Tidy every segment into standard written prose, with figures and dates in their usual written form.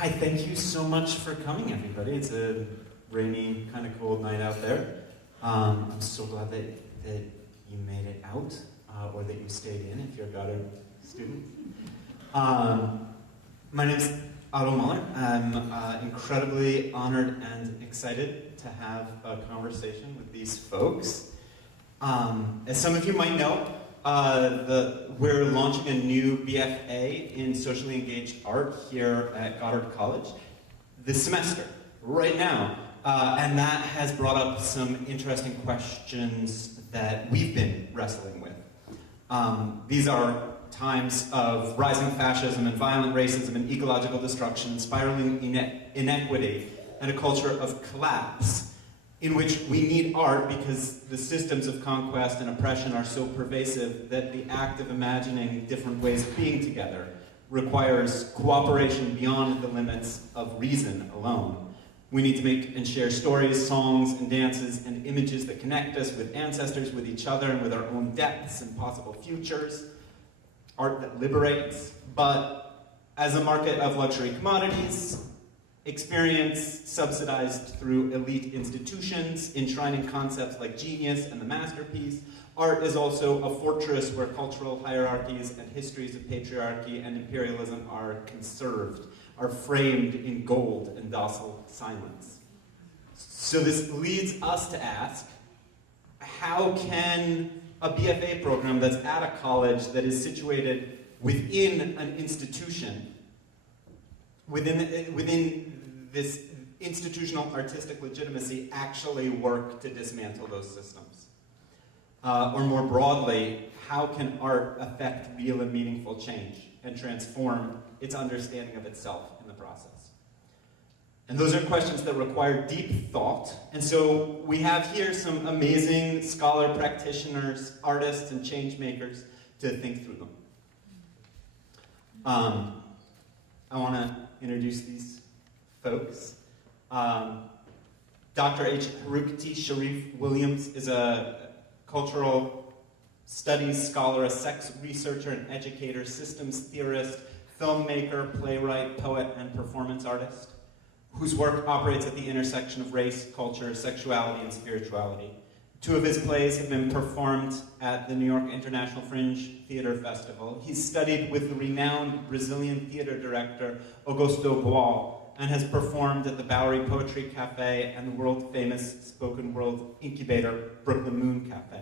Hi, thank you so much for coming, everybody. It's a rainy, kind of cold night out there. I'm so glad that you made it out, or that you stayed in if you're a Goddard student. My name is Otto Muller. I'm incredibly honored and excited to have a conversation with these folks. As some of you might know, we're launching a new BFA in socially engaged art here at Goddard College this semester, right now. And that has brought up some interesting questions that we've been wrestling with. These are times of rising fascism and violent racism and ecological destruction, spiraling inequity, and a culture of collapse, in which we need art because the systems of conquest and oppression are so pervasive that the act of imagining different ways of being together requires cooperation beyond the limits of reason alone. We need to make and share stories, songs, and dances, and images that connect us with ancestors, with each other, and with our own depths and possible futures. Art that liberates, but as a market of luxury commodities, experience subsidized through elite institutions, enshrining concepts like genius and the masterpiece, art is also a fortress where cultural hierarchies and histories of patriarchy and imperialism are conserved, are framed in gold and docile silence. So this leads us to ask, how can a BFA program that's at a college that is situated within an institution, within this institutional artistic legitimacy, actually work to dismantle those systems? Or more broadly, how can art affect real and meaningful change and transform its understanding of itself in the process? And those are questions that require deep thought. And so we have here some amazing scholar practitioners, artists, and change makers to think through them. I want to introduce these folks. Dr. Heru Khuti Sharif Williams is a cultural studies scholar, a sex researcher and educator, systems theorist, filmmaker, playwright, poet, and performance artist, whose work operates at the intersection of race, culture, sexuality, and spirituality. Two of his plays have been performed at the New York International Fringe Theatre Festival. He's studied with the renowned Brazilian theater director Augusto Boal, and has performed at the Bowery Poetry Cafe and the world-famous spoken word incubator Brooklyn Moon Cafe.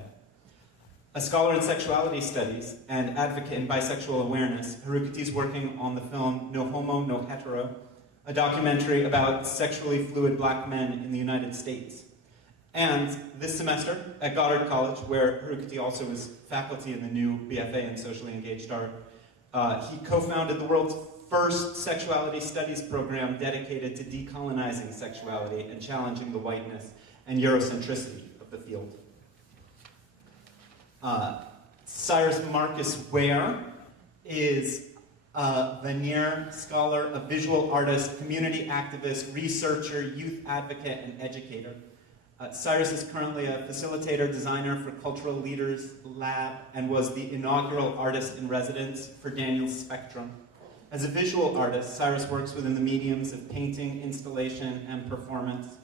A scholar in sexuality studies and advocate in bisexual awareness, Heru Khuti is working on the film No Homo, No Hetero, a documentary about sexually fluid black men in the United States. And this semester at Goddard College, where Heru Khuti also is faculty in the new BFA in socially engaged art, he co-founded the world's first sexuality studies program dedicated to decolonizing sexuality and challenging the whiteness and Eurocentricity of the field. Syrus Marcus Ware is a veneer scholar, a visual artist, community activist, researcher, youth advocate, and educator. Syrus is currently a facilitator, designer for Cultural Leaders Lab, and was the inaugural artist in residence for Daniel's Spectrum. As a visual artist, Syrus works within the mediums of painting, installation, and performance.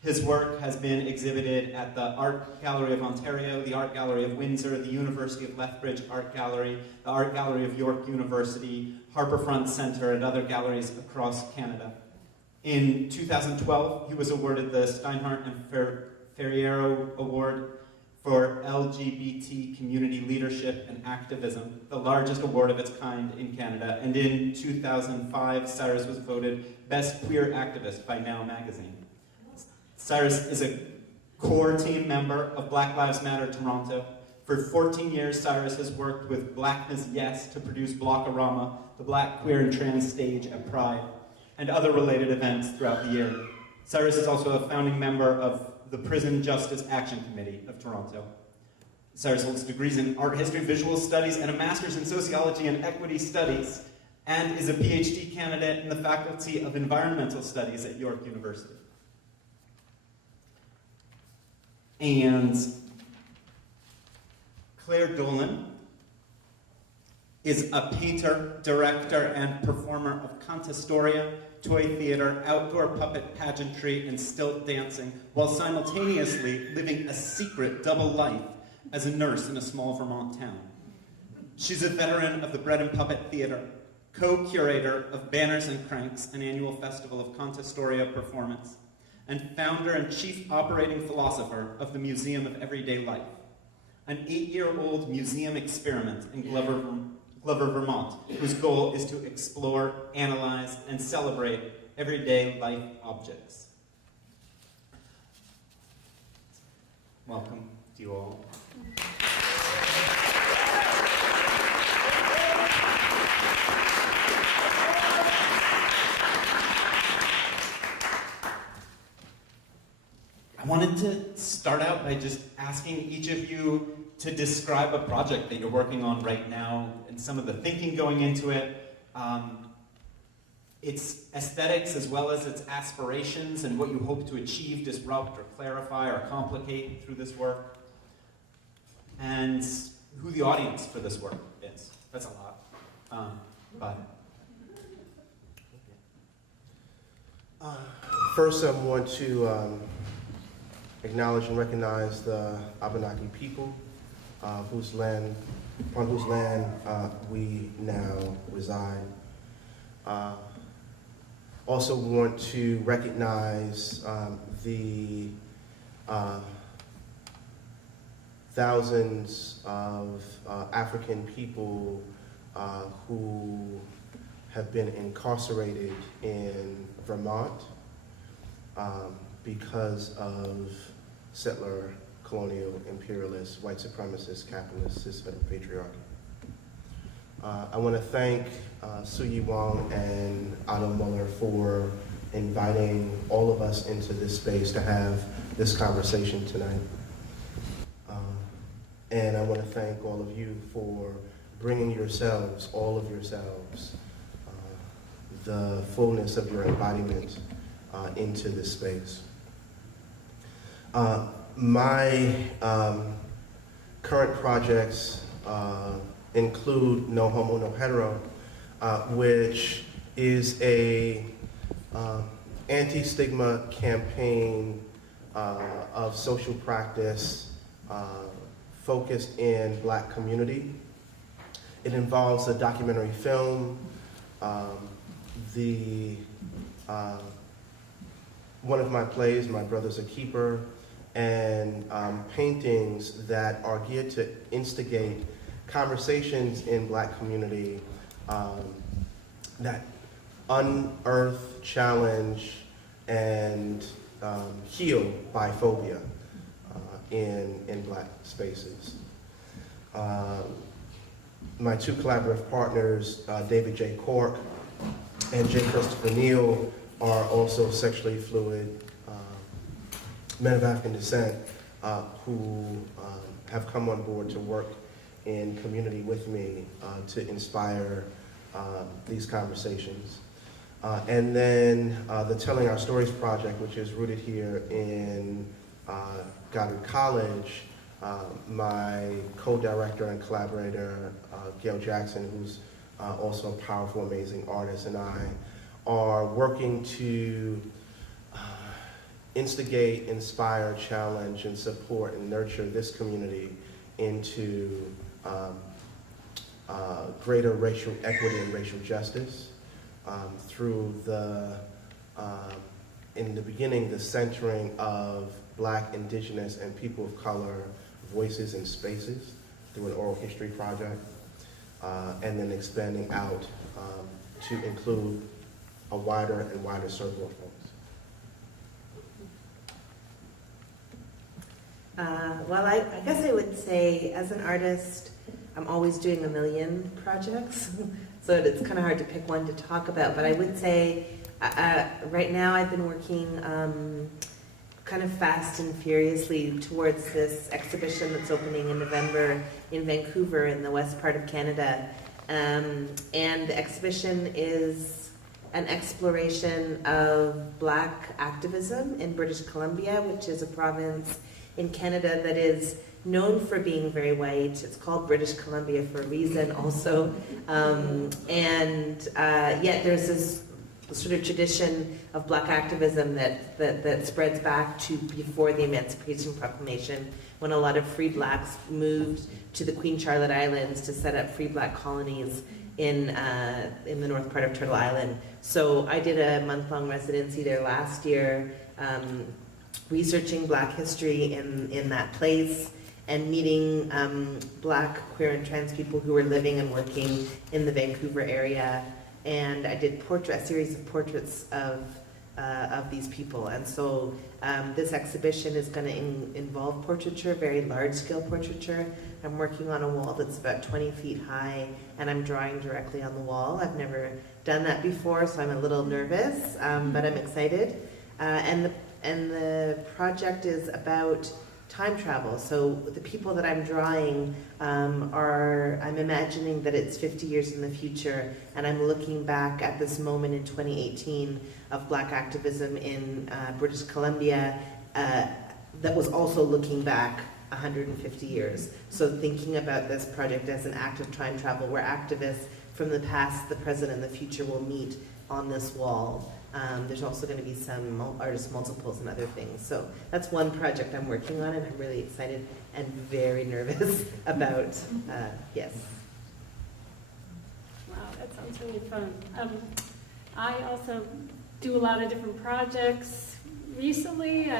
His work has been exhibited at the Art Gallery of Ontario, the Art Gallery of Windsor, the University of Lethbridge Art Gallery, the Art Gallery of York University, Harbourfront Centre, and other galleries across Canada. In 2012, he was awarded the Steinhardt and Ferriero Award for LGBT community leadership and activism, the largest award of its kind in Canada. And in 2005, Syrus was voted Best Queer Activist by Now magazine. Syrus is a core team member of Black Lives Matter Toronto. For 14 years, Syrus has worked with Blackness Yes to produce Blockorama, the Black, Queer, and Trans stage at Pride, and other related events throughout the year. Syrus is also a founding member of the Prison Justice Action Committee of Toronto. Syrus holds degrees in art history, visual studies, and a master's in sociology and equity studies, and is a PhD candidate in the Faculty of Environmental Studies at York University. And Clare Dolan is a painter, director, and performer of Cantastoria, toy theater, outdoor puppet pageantry, and stilt dancing, while simultaneously living a secret double life as a nurse in a small Vermont town. She's a veteran of the Bread and Puppet Theater, co-curator of Banners and Cranks, an annual festival of Contestoria performance, and founder and chief operating philosopher of the Museum of Everyday Life, an 8-year-old museum experiment in Glover, Vermont, whose goal is to explore, analyze, and celebrate everyday life objects. Welcome to you all. I wanted to start out by just asking each of you to describe a project that you're working on right now and some of the thinking going into it, its aesthetics as well as its aspirations and what you hope to achieve, disrupt, or clarify, or complicate through this work, and who the audience for this work is. That's a lot, but... First, I want to acknowledge and recognize the Abenaki people upon whose land we now reside. Also want to recognize the thousands of African people who have been incarcerated in Vermont because of settler, colonial, imperialist, white supremacist, capitalist, system patriarchy. I want to thank Suyi Wong and Otto Muller for inviting all of us into this space to have this conversation tonight. And I want to thank all of you for bringing yourselves, all of yourselves, the fullness of your embodiment into this space. My current projects include No Homo, No Hetero, which is a anti-stigma campaign of social practice focused in Black community. It involves a documentary film, one of my plays, My Brother's a Keeper, and paintings that are geared to instigate conversations in Black community that unearth, challenge, and heal biphobia in Black spaces. My two collaborative partners, David J. Cork and J. Christopher Neal, are also sexually fluid men of African descent who have come on board to work in community with me to inspire these conversations. And then the Telling Our Stories project, which is rooted here in Goddard College. My co-director and collaborator, Gail Jackson, who's also a powerful, amazing artist, and I are working to instigate, inspire, challenge, and support and nurture this community into greater racial equity and racial justice through in the beginning, the centering of Black, Indigenous, and people of color voices and spaces through an oral history project, and then expanding out to include a wider and wider circle of folks. Well, I guess I would say, as an artist, I'm always doing a million projects, so it's kind of hard to pick one to talk about. But I would say, right now I've been working kind of fast and furiously towards this exhibition that's opening in November in Vancouver in the west part of Canada. And the exhibition is an exploration of Black activism in British Columbia, which is a province in Canada that is known for being very white. It's called British Columbia for a reason also. And yet there's this sort of tradition of Black activism that spreads back to before the Emancipation Proclamation, when a lot of free Blacks moved to the Queen Charlotte Islands to set up free Black colonies in the north part of Turtle Island. So I did a month-long residency there last year, researching Black history in that place and meeting Black, queer, and trans people who were living and working in the Vancouver area. And I did a series of portraits of these people. And so this exhibition is going to involve portraiture, very large-scale portraiture. I'm working on a wall that's about 20 feet high, and I'm drawing directly on the wall. I've never done that before, so I'm a little nervous, but I'm excited. And the project is about time travel. So the people that I'm drawing I'm imagining that it's 50 years in the future, and I'm looking back at this moment in 2018 of Black activism in British Columbia that was also looking back 150 years. So thinking about this project as an act of time travel, where activists from the past, the present, and the future will meet on this wall. There's also going to be some artist multiples and other things. So that's one project I'm working on, and I'm really excited and very nervous about. Yes. Wow, that sounds really fun. I also do a lot of different projects. Recently,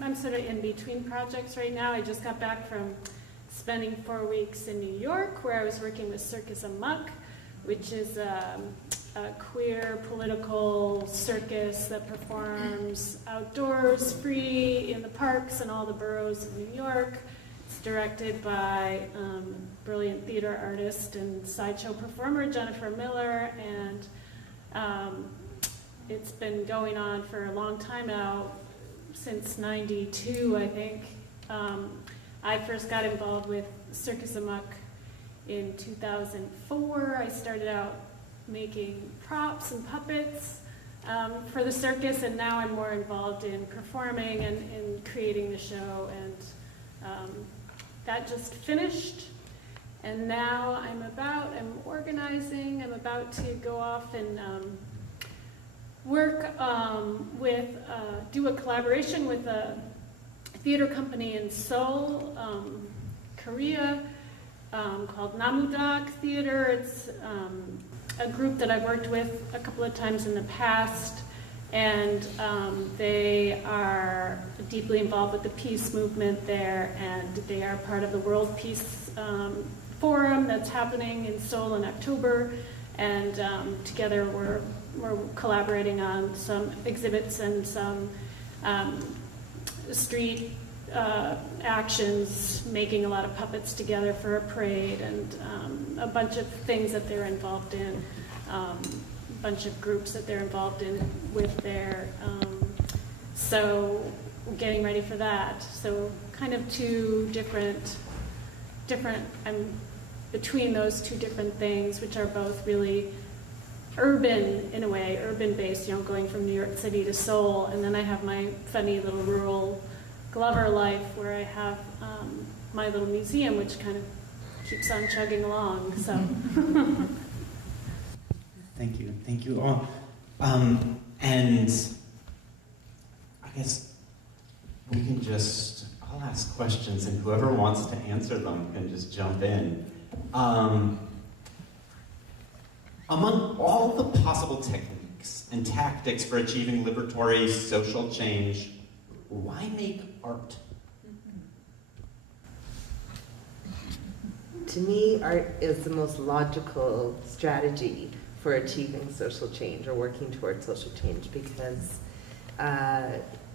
I'm sort of in between projects right now. I just got back from spending 4 weeks in New York, where I was working with Circus Amok, which is a queer political circus that performs outdoors, free, in the parks and all the boroughs of New York. It's directed by brilliant theater artist and sideshow performer Jennifer Miller, and it's been going on for a long time now, since '92, I think. I first got involved with Circus Amok in 2004. I started out making props and puppets for the circus, and now I'm more involved in performing and in creating the show, and that just finished. And now I'm organizing, I'm about to go off and work do a collaboration with a theater company in Seoul, Korea, called Namudak Theater. It's a group that I've worked with a couple of times in the past, and they are deeply involved with the peace movement there, and they are part of the World Peace Forum that's happening in Seoul in October, and together we're collaborating on some exhibits and some street actions, making a lot of puppets together for a parade, and a bunch of things that they're involved in, a bunch of groups that they're involved in with their, so getting ready for that. So kind of two different, I'm between those two different things, which are both really urban in a way, urban-based, going from New York City to Seoul, and then I have my funny little rural Glover life, where I have my little museum, which kind of keeps on chugging along. So, thank you all. And I guess we can I'll ask questions, and whoever wants to answer them can just jump in. Among all the possible techniques and tactics for achieving liberatory social change, why make art? To me, art is the most logical strategy for achieving social change or working towards social change, because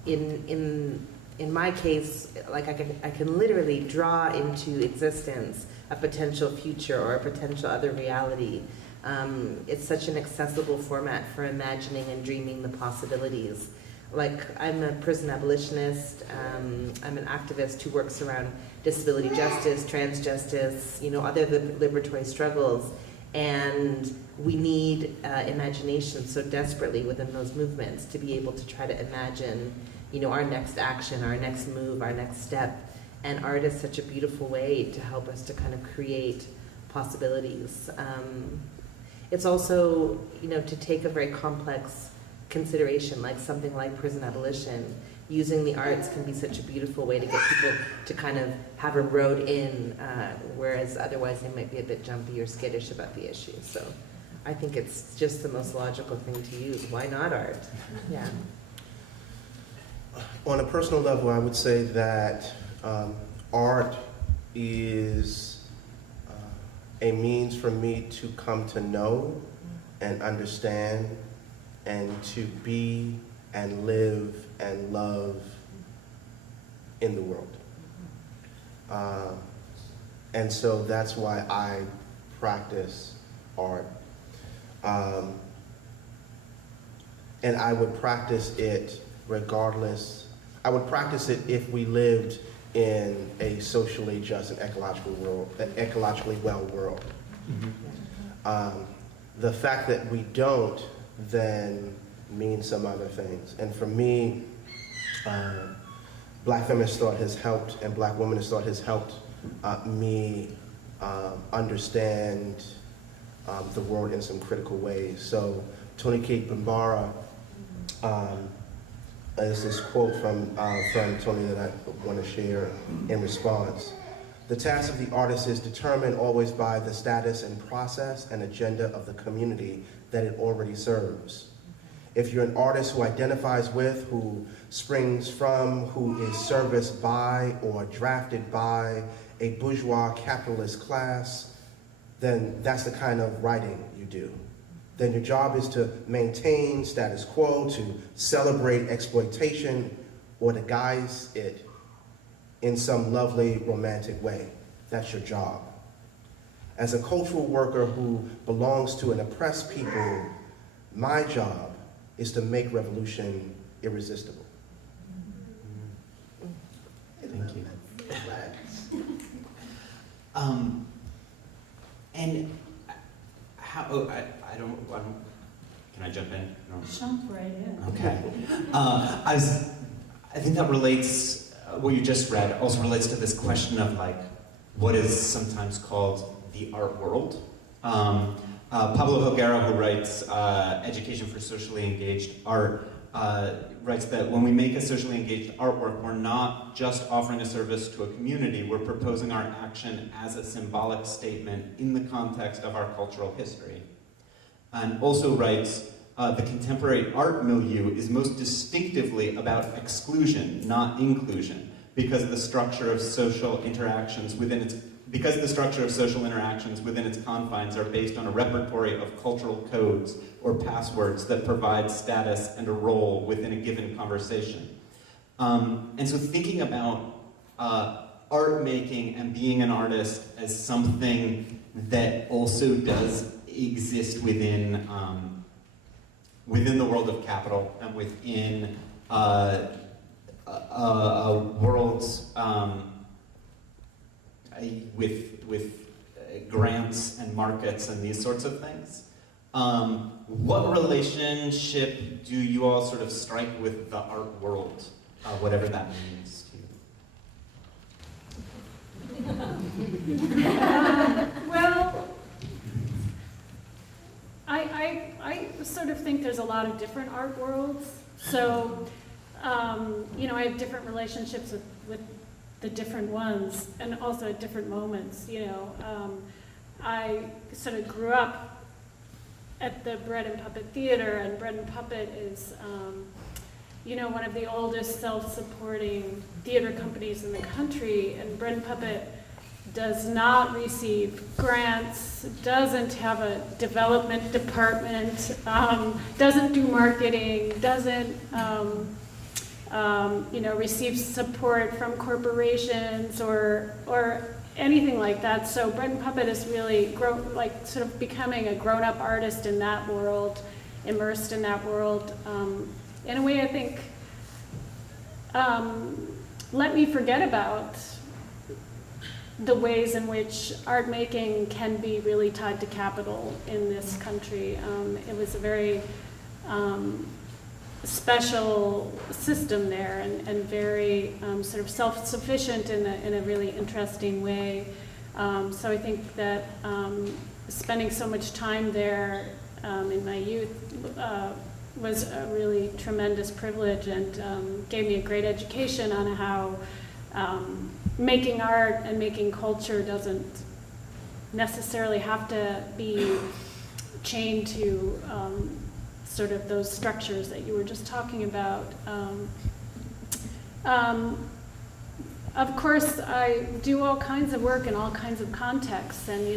in my case, like I can literally draw into existence a potential future or a potential other reality. It's such an accessible format for imagining and dreaming the possibilities. Like, I'm a prison abolitionist, I'm an activist who works around disability justice, trans justice, other liberatory struggles, and we need imagination so desperately within those movements to be able to try to imagine, our next action, our next move, our next step, and art is such a beautiful way to help us to kind of create possibilities. It's also, to take a very complex consideration, like something like prison abolition. Using the arts can be such a beautiful way to get people to kind of have a road in, whereas otherwise they might be a bit jumpy or skittish about the issue. So I think it's just the most logical thing to use. Why not art? Yeah. On a personal level, I would say that art is a means for me to come to know and understand and to be and live and love in the world. And so that's why I practice art. And I would practice it regardless. I would practice it if we lived in a socially just and ecologically well world. Mm-hmm. The fact that we don't then means some other things. And for me, Black feminist thought has helped, and Black womanist thought has helped me understand the world in some critical ways. So Toni Cade Bambara, there's this quote from Toni that I want to share in response. The task of the artist is determined always by the status and process and agenda of the community that it already serves. If you're an artist who identifies with, who springs from, who is serviced by or drafted by a bourgeois capitalist class, then that's the kind of writing you do. Then your job is to maintain status quo, to celebrate exploitation, or to guise it in some lovely romantic way. That's your job. As a cultural worker who belongs to an oppressed people, my job is to make revolution irresistible. Thank you. And how? Oh, I don't. Can I jump in? No. Jump right in. Okay. I think that relates. What you just read also relates to this question of like what is sometimes called the art world. Pablo Helguera, who writes Education for Socially Engaged Art, writes that when we make a socially engaged artwork, we're not just offering a service to a community, we're proposing our action as a symbolic statement in the context of our cultural history. And also writes, the contemporary art milieu is most distinctively about exclusion, not inclusion, because the structure of social interactions within its confines are based on a repertory of cultural codes or passwords that provide status and a role within a given conversation. And so thinking about art making and being an artist as something that also does exist within the world of capital and within a world with grants and markets and these sorts of things. What relationship do you all sort of strike with the art world, whatever that means to you? Well, I sort of think there's a lot of different art worlds. So, I have different relationships with the different ones, and also at different moments. I sort of grew up at the Bread and Puppet Theatre, and Bread and Puppet is, one of the oldest self-supporting theater companies in the country, and Bread and Puppet does not receive grants, doesn't have a development department, doesn't do marketing, doesn't receive support from corporations or anything like that. So Bread and Puppet is really sort of becoming a grown-up artist in that world, immersed in that world. In a way, I think, let me forget about the ways in which art making can be really tied to capital in this country. It was a very special system there, and very sort of self-sufficient in a really interesting way. So I think that spending so much time there in my youth was a really tremendous privilege, and gave me a great education on how making art and making culture doesn't necessarily have to be chained to sort of those structures that you were just talking about. Of course, I do all kinds of work in all kinds of contexts, and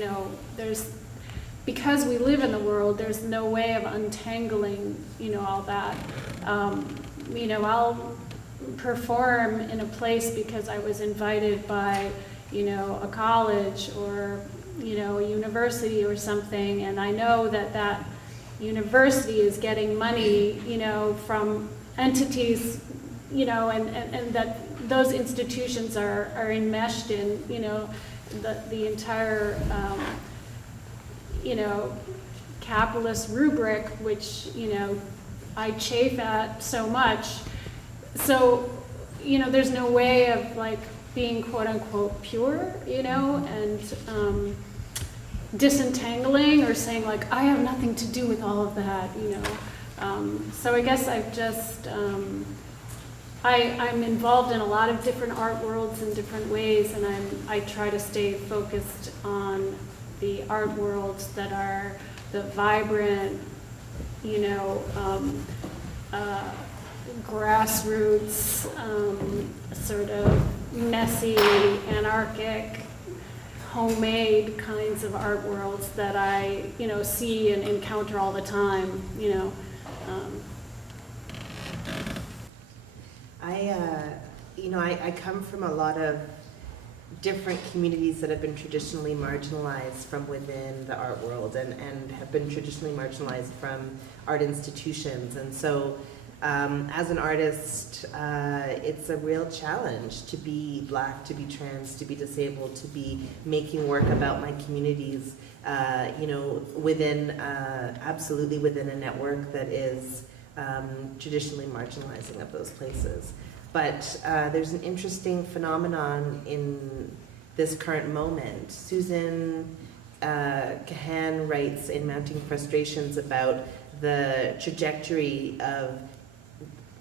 because we live in the world, there's no way of untangling, all that. I'll perform in a place because I was invited by, a college or, a university or something, and I know that university is getting money, from entities, and that those institutions are enmeshed in, the entire, capitalist rubric, which, I chafe at so much. So, there's no way of being quote unquote pure, and disentangling or saying I have nothing to do with all of that, So I guess I've just, I'm involved in a lot of different art worlds in different ways, and I try to stay focused on the art worlds that are the vibrant, grassroots, sort of messy, anarchic, homemade kinds of art worlds that I, see and encounter all the time, I come from a lot of different communities that have been traditionally marginalized from within the art world and have been traditionally marginalized from art institutions. And so as an artist, it's a real challenge to be Black, to be trans, to be disabled, to be making work about my communities, absolutely within a network that is traditionally marginalizing of those places. But there's an interesting phenomenon in this current moment. Susan Kahan writes in Mounting Frustrations about the trajectory of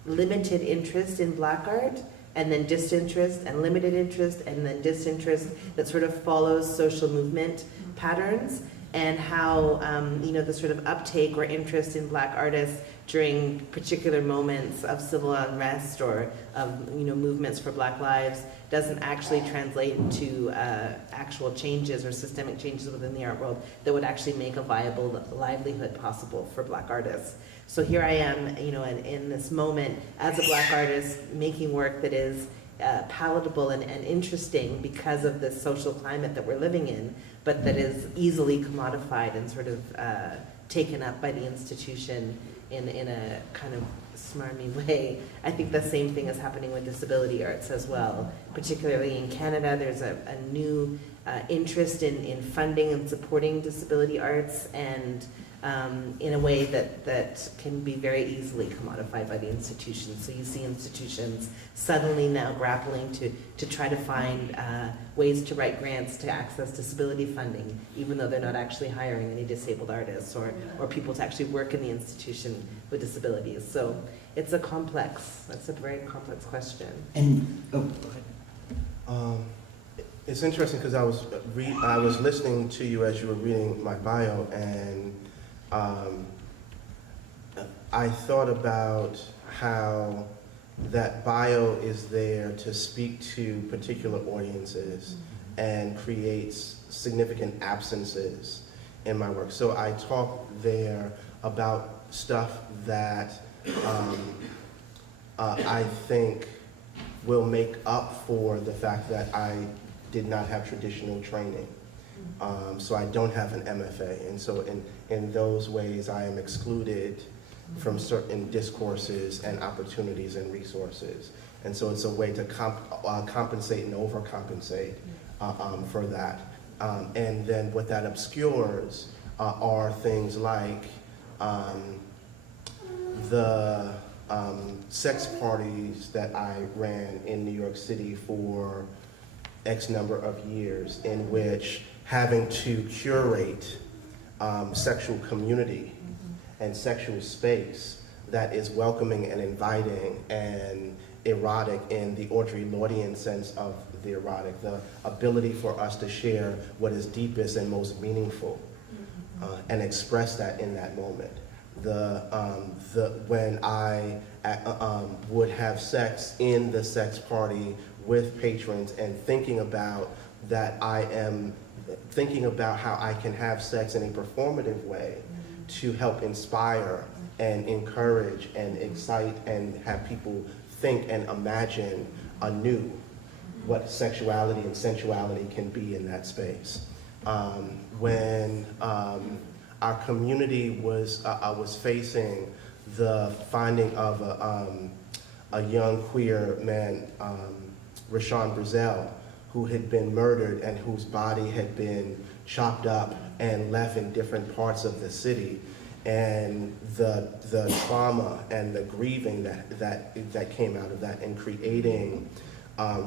limited interest in Black art, and then disinterest, and limited interest, and then disinterest that sort of follows social movement patterns, and how the sort of uptake or interest in Black artists during particular moments of civil unrest or of movements for Black lives doesn't actually translate into actual changes or systemic changes within the art world that would actually make a viable livelihood possible for Black artists. So here I am, in this moment as a Black artist making work that is palatable and interesting because of the social climate that we're living in, but that is easily commodified and sort of taken up by the institution in a kind of smarmy way. I think the same thing is happening with disability arts as well. Particularly in Canada, there's a new interest in funding and supporting disability arts, and in a way that can be very easily commodified by the institutions. So you see institutions suddenly now grappling to try to find ways to write grants to access disability funding, even though they're not actually hiring any disabled artists or people to actually work in the institution with disabilities. So it's a very complex question. And, go ahead. It's interesting because I was listening to you as you were reading my bio, and I thought about how that bio is there to speak to particular audiences and creates significant absences in my work. So I talk there about stuff that I think will make up for the fact that I did not have traditional training. So I don't have an MFA, and so in those ways I am excluded from certain discourses and opportunities and resources. And so it's a way to compensate and overcompensate for that. And then what that obscures are things like the sex parties that I ran in New York City for X number of years, in which having to curate sexual community and sexual space that is welcoming and inviting and erotic in the Audre Lordian sense of the erotic, the ability for us to share what is deepest and most meaningful and express that in that moment. When I would have sex in the sex party with patrons and thinking about that, I am thinking about how I can have sex in a performative way to help inspire and encourage and excite and have people think and imagine anew what sexuality and sensuality can be in that space. When our community was facing the finding of a young queer man, Rashawn Brazell, who had been murdered and whose body had been chopped up and left in different parts of the city, and the trauma and the grieving that came out of that, and creating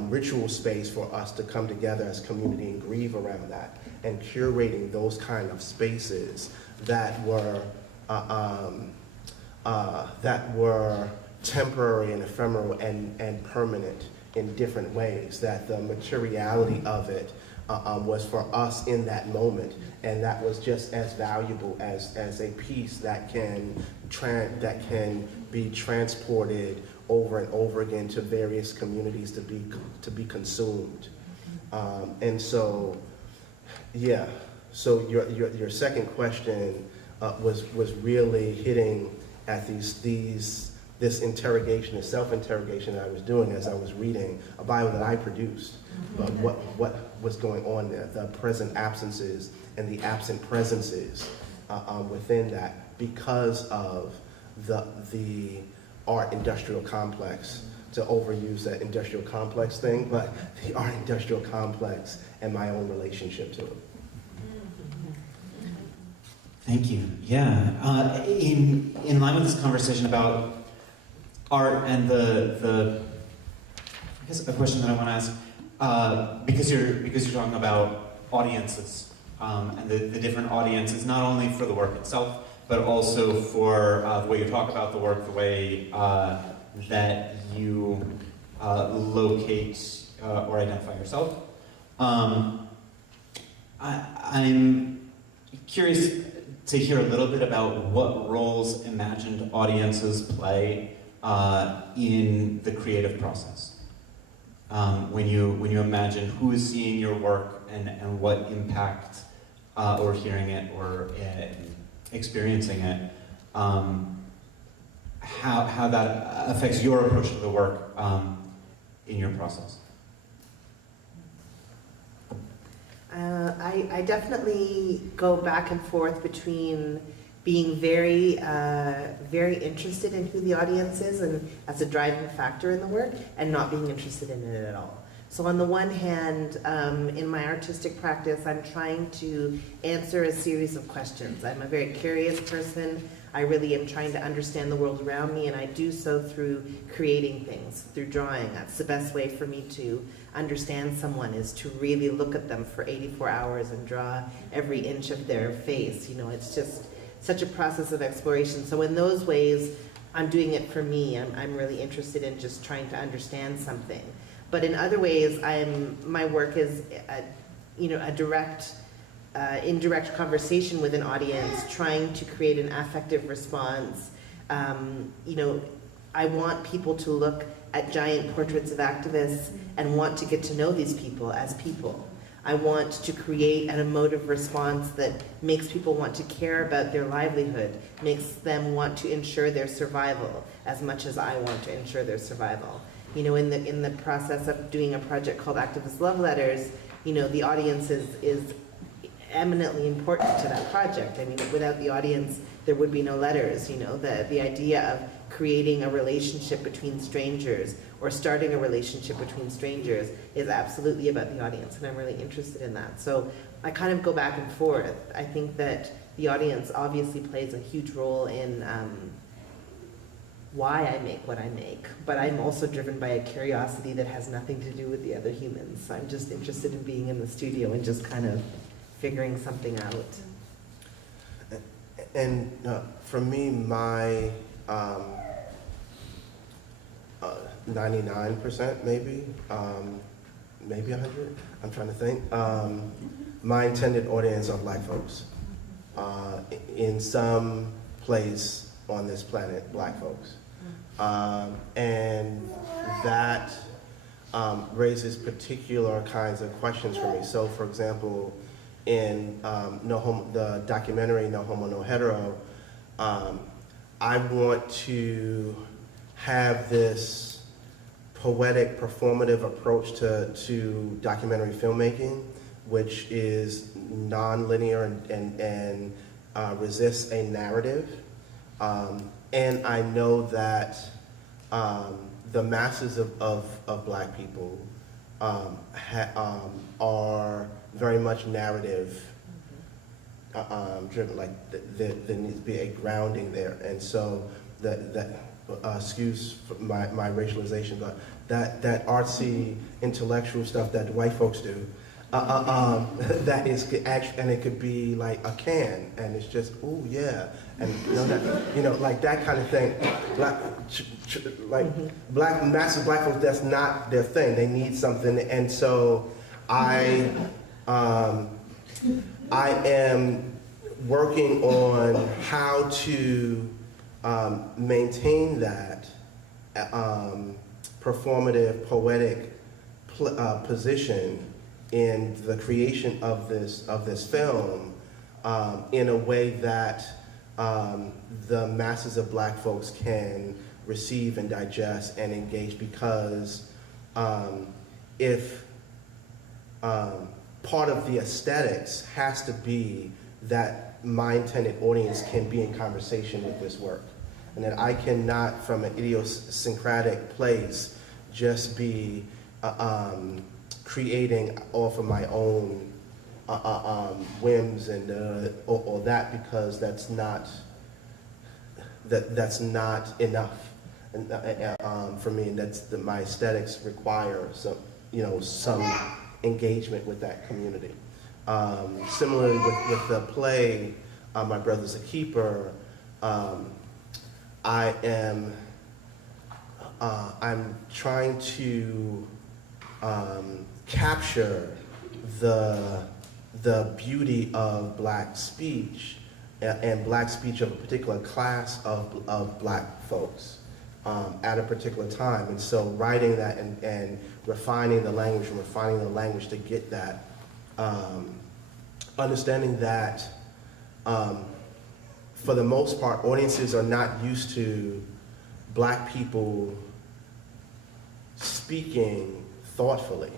ritual space for us to come together as community and grieve around that, and curating those kind of spaces that were temporary and ephemeral and permanent in different ways, that the materiality of it was for us in that moment, and that was just as valuable as a piece that can be transported over and over again to various communities to be consumed. And so, yeah. So your second question was really hitting at this interrogation, this self-interrogation that I was doing as I was reading a Bible that I produced. But what was going on there, the present absences and the absent presences within that, because of the art industrial complex, to overuse that industrial complex thing, but the art industrial complex and my own relationship to it. Thank you. Yeah. In line with this conversation about art and I guess a question that I want to ask, because you're talking about audiences and the different audiences, not only for the work itself, but also for the way you talk about the work, the way that you locate or identify yourself. I'm curious to hear a little bit about what roles imagined audiences play in the creative process. When you imagine who is seeing your work and what impact, or hearing it or experiencing it, how that affects your approach to the work in your process. I definitely go back and forth between being very, very interested in who the audience is and as a driving factor in the work, and not being interested in it at all. So on the one hand, in my artistic practice, I'm trying to answer a series of questions. I'm a very curious person. I really am trying to understand the world around me, and I do so through creating things, through drawing. That's the best way for me to understand someone, is to really look at them for 84 hours and draw every inch of their face. You know, it's just such a process of exploration. So in those ways, I'm doing it for me. I'm really interested in just trying to understand something. But in other ways, my work is a direct, indirect conversation with an audience, trying to create an affective response. I want people to look at giant portraits of activists and want to get to know these people as people. I want to create an emotive response that makes people want to care about their livelihood, makes them want to ensure their survival as much as I want to ensure their survival. You know, in the process of doing a project called Activist Love Letters, you know, the audience is eminently important to that project. I mean, without the audience, there would be no letters. You know, the idea of creating a relationship between strangers or starting a relationship between strangers is absolutely about the audience, and I'm really interested in that. So I kind of go back and forth. I think that the audience obviously plays a huge role in why I make what I make, but I'm also driven by a curiosity that has nothing to do with the other humans. I'm just interested in being in the studio and just kind of figuring something out. And for me, my 99% maybe, maybe 100, I'm trying to think. My intended audience are Black folks. In some place on this planet, Black folks. And that raises particular kinds of questions for me. So for example, in the documentary No Homo, No Hetero, I want to have this poetic, performative approach to documentary filmmaking, which is non-linear and resists a narrative. And I know that the masses of Black people are very much narrative driven, like there needs to be a grounding there. And so excuse my racialization, but that artsy intellectual stuff that the white folks do, that is actually, and it could be like a can, and it's just, ooh, yeah, and like that kind of thing. Massive Black folks, that's not their thing. They need something, and so I am working on how to maintain that performative, poetic position in the creation of this film in a way that the masses of Black folks can receive and digest and engage, because if part of the aesthetics has to be that my intended audience can be in conversation with this work, and that I cannot, from an idiosyncratic place, just be creating off of my own whims and or that, because that's not enough for me, and my aesthetics require some engagement with that community. Similarly with the play, My Brother's a Keeper, I'm trying to capture the beauty of Black speech and Black speech of a particular class of Black folks at a particular time. And so writing that and refining the language to get that, understanding that for the most part, audiences are not used to Black people speaking thoughtfully.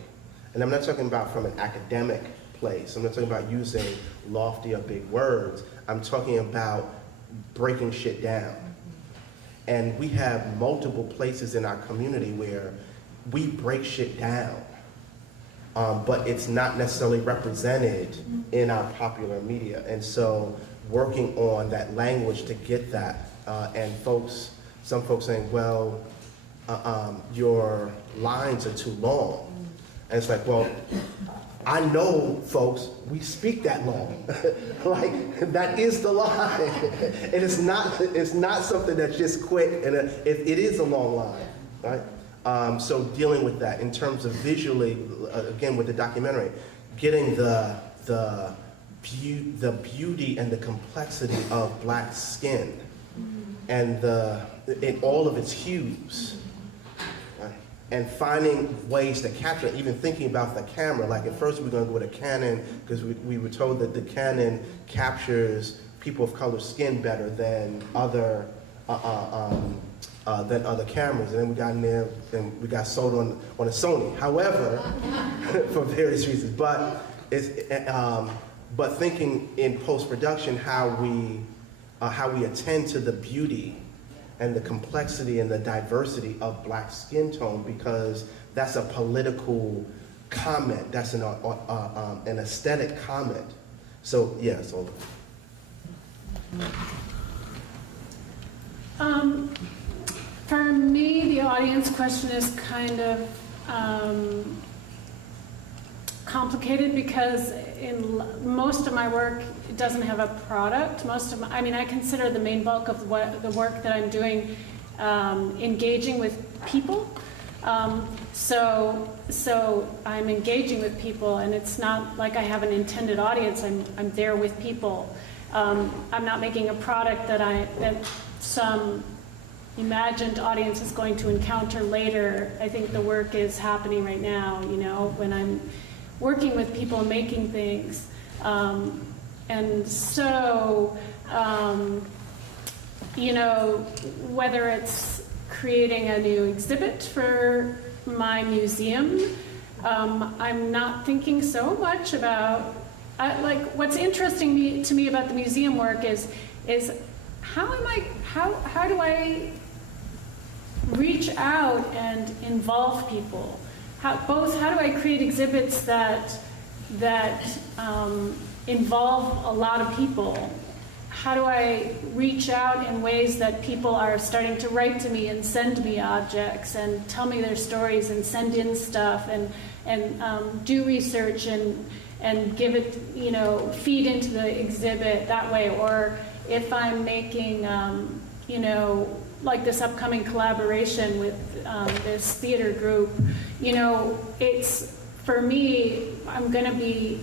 And I'm not talking about from an academic place. I'm not talking about using lofty or big words. I'm talking about breaking shit down. And we have multiple places in our community where we break shit down, but it's not necessarily represented in our popular media. And so working on that language to get that, and some folks saying, well, your lines are too long. And it's like, well, I know, folks, we speak that long. Like, that is the line. And it's not something that's just quick, and it is a long line, right? So dealing with that in terms of visually, again, with the documentary, getting the beauty and the complexity of Black skin and in all of its hues, right? And finding ways to capture it, even thinking about the camera. Like at first we were going to go with a Canon because we were told that the Canon captures people of color skin better than other cameras, and then we got in there and we got sold on a Sony. However, for various reasons, but thinking in post-production how we attend to the beauty and the complexity and the diversity of Black skin tone, because that's a political comment, that's an aesthetic comment. So yeah, so. For me, the audience question is kind of complicated because most of my work doesn't have a product. I mean, I consider the main bulk of the work that I'm doing engaging with people. So I'm engaging with people, and it's not like I have an intended audience. I'm there with people. I'm not making a product that some imagined audience is going to encounter later. I think the work is happening right now, you know, when I'm working with people making things. And so, you know, whether it's creating a new exhibit for my museum, I'm not thinking so much about, like, what's interesting to me about the museum work is how do I reach out and involve people? How do I create exhibits that involve a lot of people? How do I reach out in ways that people are starting to write to me and send me objects and tell me their stories and send in stuff and do research and give it, you know, feed into the exhibit that way? Or if I'm making, you know, like this upcoming collaboration with this theater group, you know, it's, for me, I'm going to be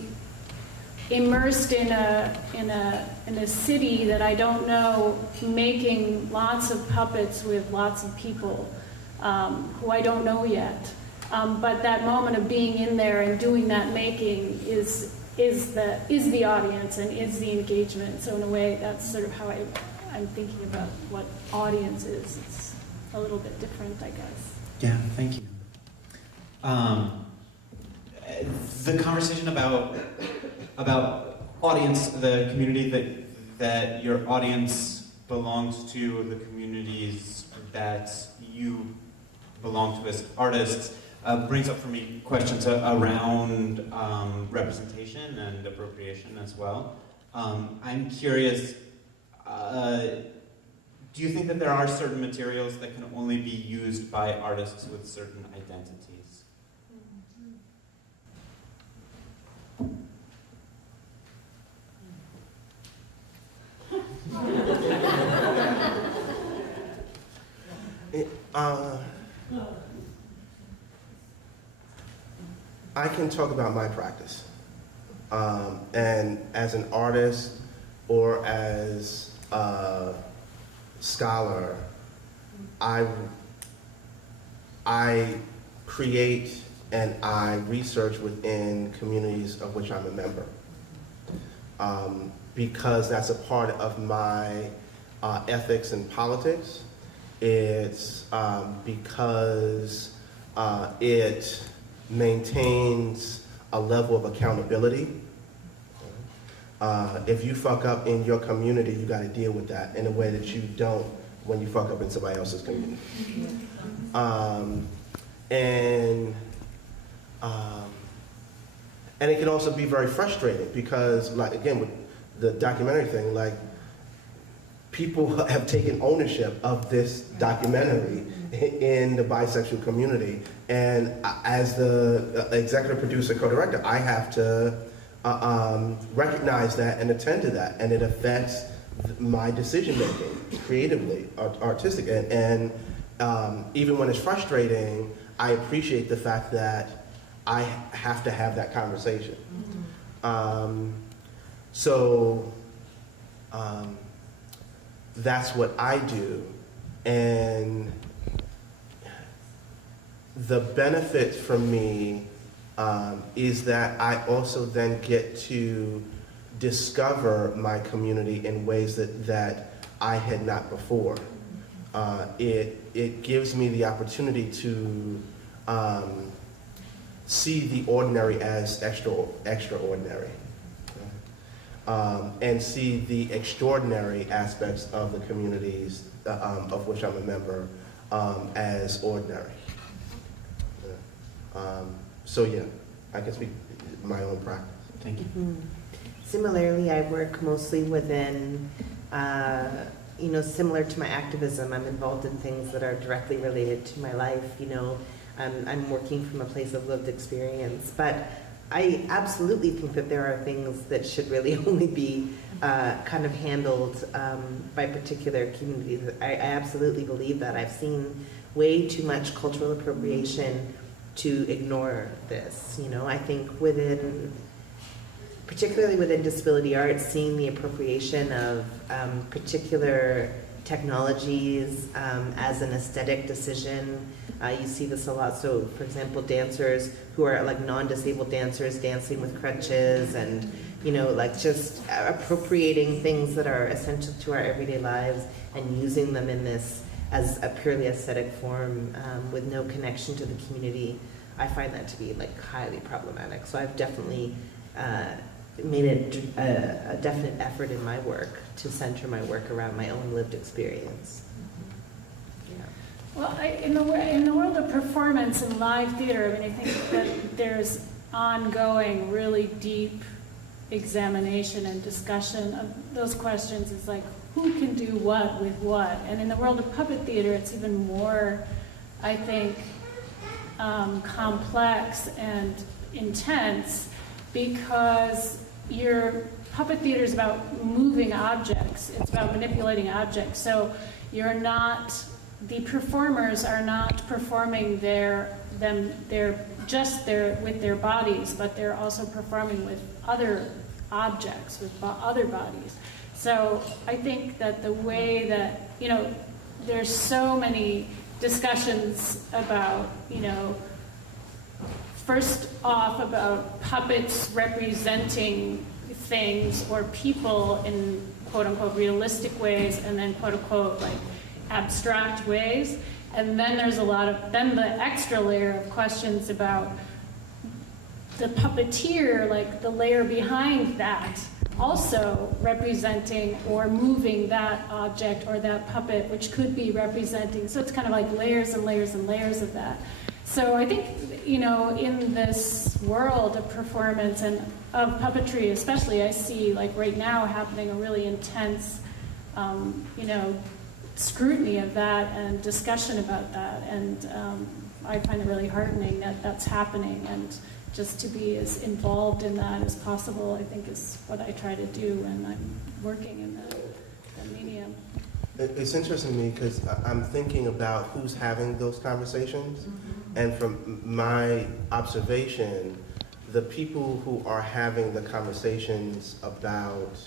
immersed in a city that I don't know, making lots of puppets with lots of people who I don't know yet. But that moment of being in there and doing that making is the audience and is the engagement. So in a way, that's sort of how I'm thinking about what audience is. It's a little bit different, I guess. Yeah, thank you. The conversation about audience, the community that your audience belongs to, the communities that you belong to as artists, brings up for me questions around representation and appropriation as well. I'm curious, do you think that there are certain materials that can only be used by artists with certain identities? I can talk about my practice. And as an artist or as a scholar, I create and I research within communities of which I'm a member. Because that's a part of my ethics and politics. It's because it maintains a level of accountability. If you fuck up in your community, you got to deal with that in a way that you don't when you fuck up in somebody else's community. And it can also be very frustrating because, like, again, with the documentary thing, like, people have taken ownership of this documentary in the bisexual community. And as the executive producer, co-director, I have to recognize that and attend to that. And it affects my decision-making, creatively, artistic. And even when it's frustrating, I appreciate the fact that I have to have that conversation. So that's what I do. And the benefit for me is that I also then get to discover my community in ways that I had not before. It gives me the opportunity to see the ordinary as extraordinary, and see the extraordinary aspects of the communities of which I'm a member as ordinary. So yeah, I can speak my own practice. Thank you. Similarly, I work mostly within, similar to my activism. I'm involved in things that are directly related to my life. I'm working from a place of lived experience. But I absolutely think that there are things that should really only be kind of handled by particular communities. I absolutely believe that. I've seen way too much cultural appropriation to ignore this. You know, I think particularly within disability arts, seeing the appropriation of particular technologies as an aesthetic decision. You see this a lot. So, for example, dancers who are like non-disabled dancers dancing with crutches and, you know, like just appropriating things that are essential to our everyday lives and using them in this as a purely aesthetic form with no connection to the community. I find that to be like highly problematic. So I've definitely made a definite effort in my work to center my work around my own lived experience. Yeah. Well, in the world of performance and live theater, I mean, I think that there's ongoing, really deep examination and discussion of those questions. Is like, who can do what with what? And in the world of puppet theater, it's even more, I think, complex and intense, because your puppet theater is about moving objects. It's about manipulating objects. So the performers are not performing with their bodies, but they're also performing with other objects, with other bodies. So I think that the way that, you know, there's so many discussions about, you know, first off about puppets representing things or people in quote-unquote realistic ways, and then quote-unquote like abstract ways. And then there's then the extra layer of questions about the puppeteer, like the layer behind that, also representing or moving that object or that puppet, which could be representing. So it's kind of like layers and layers and layers of that. So I think, you know, in this world of performance and of puppetry especially, I see like right now happening a really intense, you know, scrutiny of that and discussion about that. And I find it really heartening that that's happening, and just to be as involved in that as possible, I think, is what I try to do when I'm working in the medium. It's interesting to me because I'm thinking about who's having those conversations. And from my observation, the people who are having the conversations about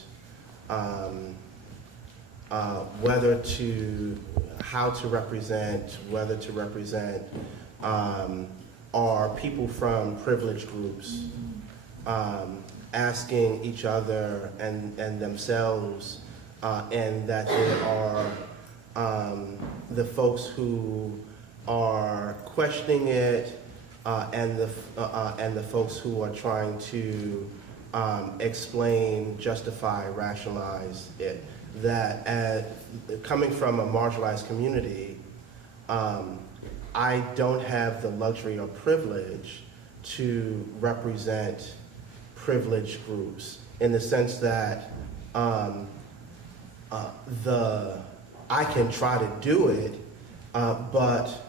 how to represent, whether to represent, are people from privileged groups, asking each other and themselves, and that there are the folks who are questioning it, and the folks who are trying to explain, justify, rationalize it. That coming from a marginalized community, I don't have the luxury or privilege to represent privileged groups, in the sense that I can try to do it, but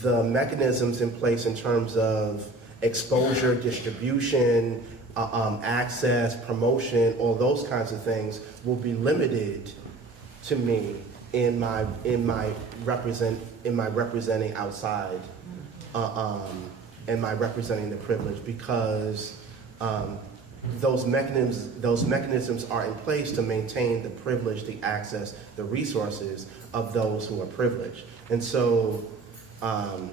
the mechanisms in place in terms of exposure, distribution, access, promotion, all those kinds of things will be limited to me in my representing outside, and my representing the privilege, because those mechanisms are in place to maintain the privilege, the access, the resources of those who are privileged. And so, I'm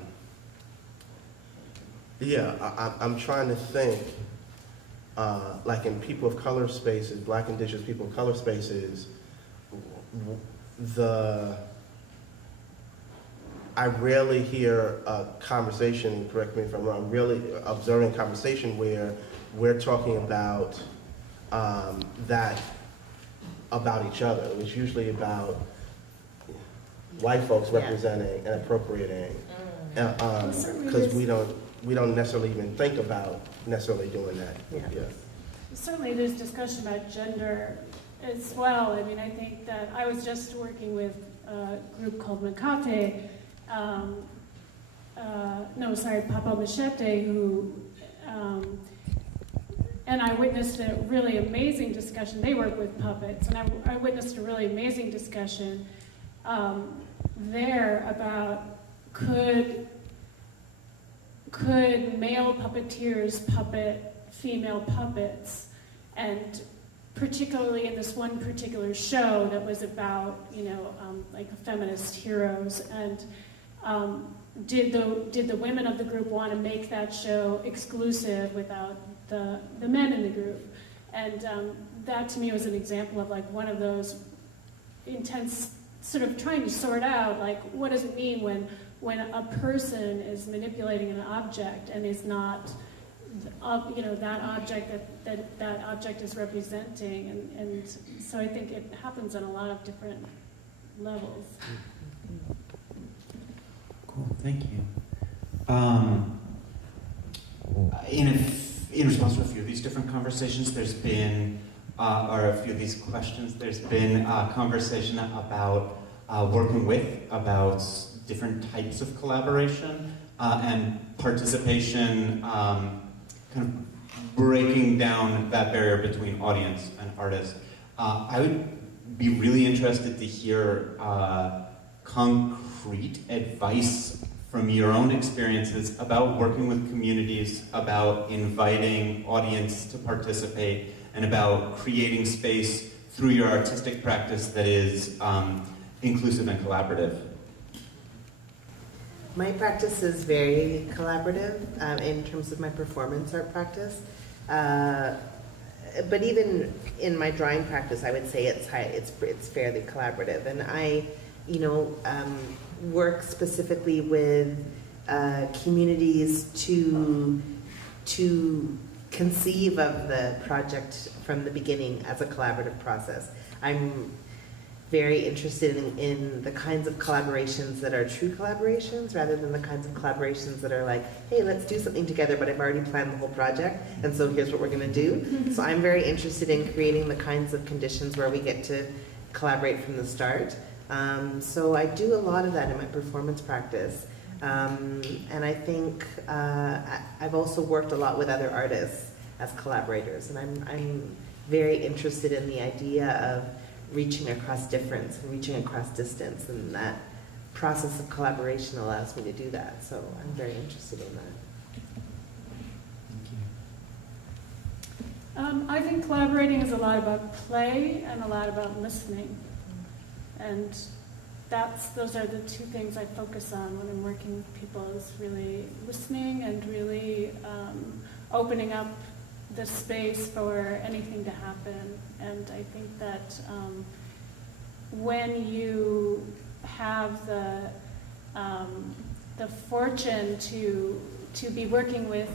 trying to think, like in people of color spaces, Black, Indigenous people of color spaces, I rarely hear a conversation, correct me if I'm wrong, really observing a conversation where we're talking about that about each other. It's usually about white folks representing and appropriating, because we don't necessarily even think about necessarily doing that. Yeah. Certainly there's discussion about gender as well. I mean, I think that I was just working with a group called Makate, Papa Machete, who And I witnessed a really amazing discussion. They work with puppets, and I witnessed a really amazing discussion there about could male puppeteers puppet female puppets, and particularly in this one particular show that was about, like feminist heroes, and did the women of the group want to make that show exclusive without the men in the group? And that to me was an example of like one of those intense sort of trying to sort out like what does it mean when a person is manipulating an object and is not that object that object is representing, and so I think it happens on a lot of different levels. Cool, thank you. In response to a few of these different conversations, there's been, or a few of these questions, there's been a conversation about working with, about different types of collaboration and participation, kind of breaking down that barrier between audience and artist. I would be really interested to hear concrete advice from your own experiences about working with communities, about inviting audience to participate, and about creating space through your artistic practice that is inclusive and collaborative. My practice is very collaborative in terms of my performance art practice. But even in my drawing practice, I would say it's fairly collaborative. And I, work specifically with communities to conceive of the project from the beginning as a collaborative process. I'm very interested in the kinds of collaborations that are true collaborations rather than the kinds of collaborations that are like, hey, let's do something together, but I've already planned the whole project, and so here's what we're going to do. So I'm very interested in creating the kinds of conditions where we get to collaborate from the start. So I do a lot of that in my performance practice. And I think I've also worked a lot with other artists as collaborators, and I'm very interested in the idea of reaching across difference and reaching across distance, and that process of collaboration allows me to do that. So I'm very interested in that. Thank you. I think collaborating is a lot about play and a lot about listening, and those are the two things I focus on when I'm working with people, is really listening and really opening up the space for anything to happen. And I think that when you have the fortune to be working with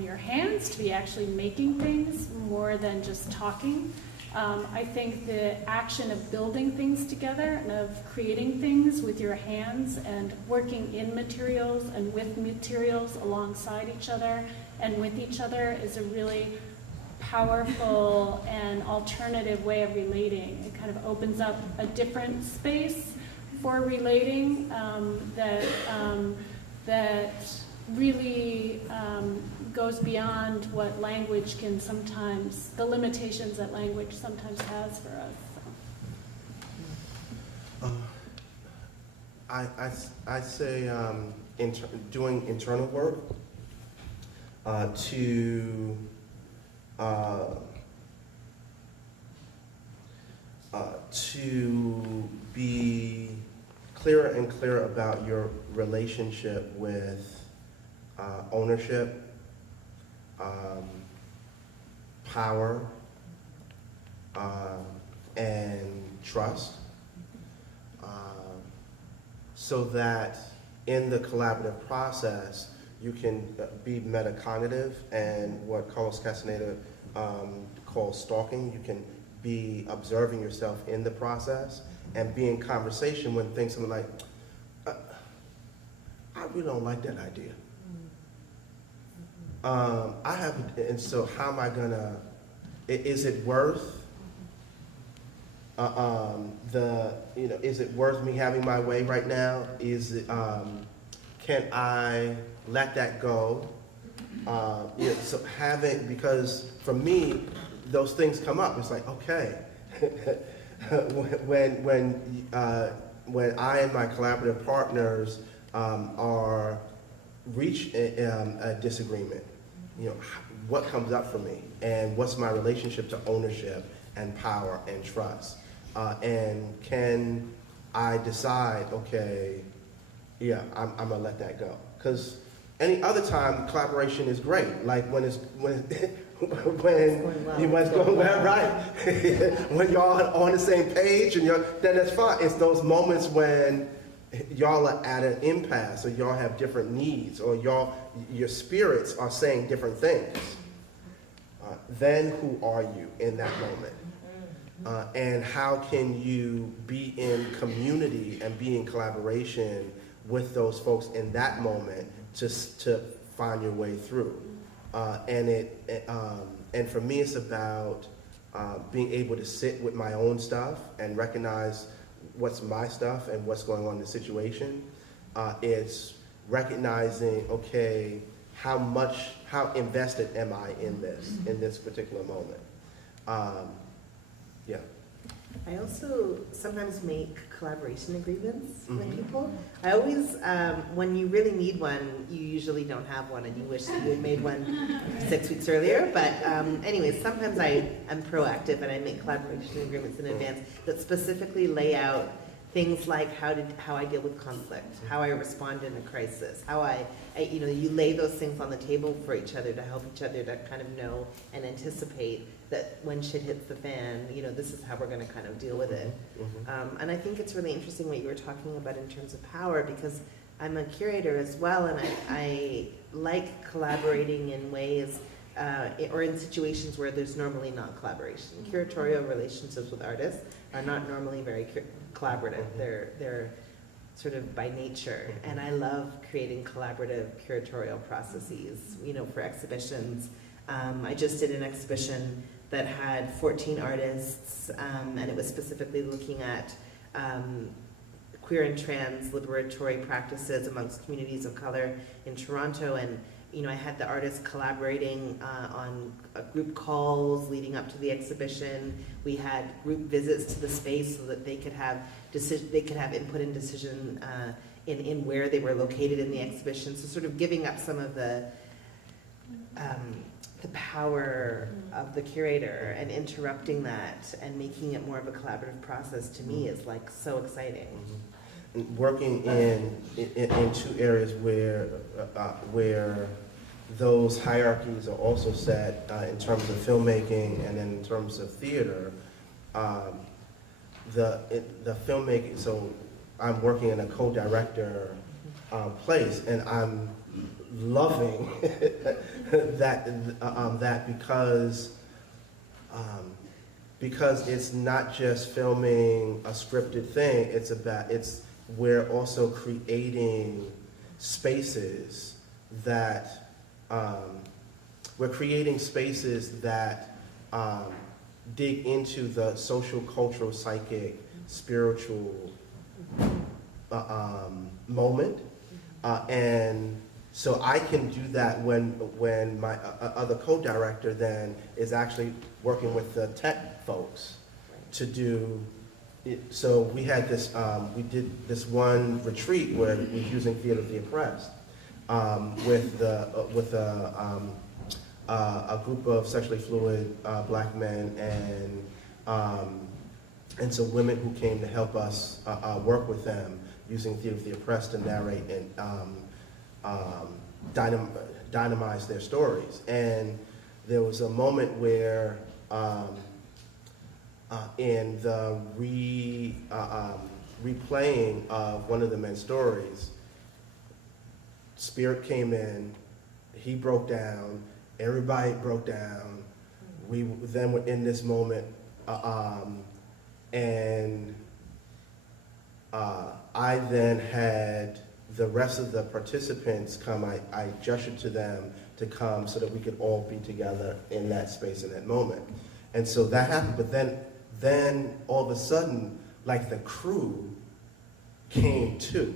your hands, to be actually making things more than just talking, I think the action of building things together and of creating things with your hands and working in materials and with materials alongside each other and with each other is a really powerful and alternative way of relating. It kind of opens up a different space for relating that really goes beyond what language can sometimes, the limitations that language sometimes has for us. I say doing internal work to be clearer and clearer about your relationship with ownership, power, and trust, so that in the collaborative process you can be metacognitive, and what Carlos Castaneda calls stalking. You can be observing yourself in the process and be in conversation when things are like, I really don't like that idea. And so how am I gonna, is it worth is it worth me having my way right now? Is it, can I let that go Yeah, so because for me, those things come up. It's like, okay, when I and my collaborative partners reach a disagreement, what comes up for me, and what's my relationship to ownership and power and trust, and can I decide, okay, yeah, I'm gonna let that go? Because any other time, collaboration is great. Like when it's going well, right? When y'all are on the same page, and then that's fine. It's those moments when y'all are at an impasse, or y'all have different needs, or your spirits are saying different things. Then who are you in that moment? And how can you be in community and be in collaboration with those folks in that moment to find your way through? And for me, it's about being able to sit with my own stuff and recognize what's my stuff and what's going on in the situation. It's recognizing, okay, how invested am I in this particular moment? Yeah. I also sometimes make collaboration agreements with Mhm. people. I always, when you really need one, you usually don't have one, and you wish that you had made one 6 weeks earlier. But anyways, sometimes I am proactive and I make collaboration agreements in advance that specifically lay out things like how I deal with conflict, how I respond in a crisis, how you lay those things on the table for each other to help each other to kind of know and anticipate that when shit hits the fan, this is how we're going to kind of deal with it. Mhm. And I think it's really interesting what you were talking about in terms of power, because I'm a curator as well, and I like collaborating in ways or in situations where there's normally not collaboration. Curatorial relationships with artists are not normally very collaborative. They're sort of by nature, and I love creating collaborative curatorial processes, for exhibitions. I just did an exhibition that had 14 artists, and it was specifically looking at queer and trans liberatory practices amongst communities of color in Toronto. And I had the artists collaborating on group calls leading up to the exhibition. We had group visits to the space so that they could have input and decision in where they were located in the exhibition. So sort of giving up some of the power of the curator and interrupting that and making it more of a collaborative process, to me, is like so exciting. And working in 2 areas where those hierarchies are also set in terms of filmmaking and in terms of theater. The filmmaking. So I'm working in a co-director place, and I'm loving that because it's not just filming a scripted thing. We're also creating spaces that dig into the social, cultural, psychic, spiritual moment, and so I can do that when my other co-director then is actually working with the tech folks to do it. So we had this, we did this one retreat where we were using Theater of the Oppressed with a group of sexually fluid black men and some women who came to help us work with them using Theater of the Oppressed to narrate and dynamize their stories. And there was a moment where in the replaying of one of the men's stories, Spirit came in, he broke down, everybody broke down. We then were in this moment, and I then had the rest of the participants come. I gestured to them to come so that we could all be together in that space in that moment. And so that happened, but then all of a sudden, like the crew came too.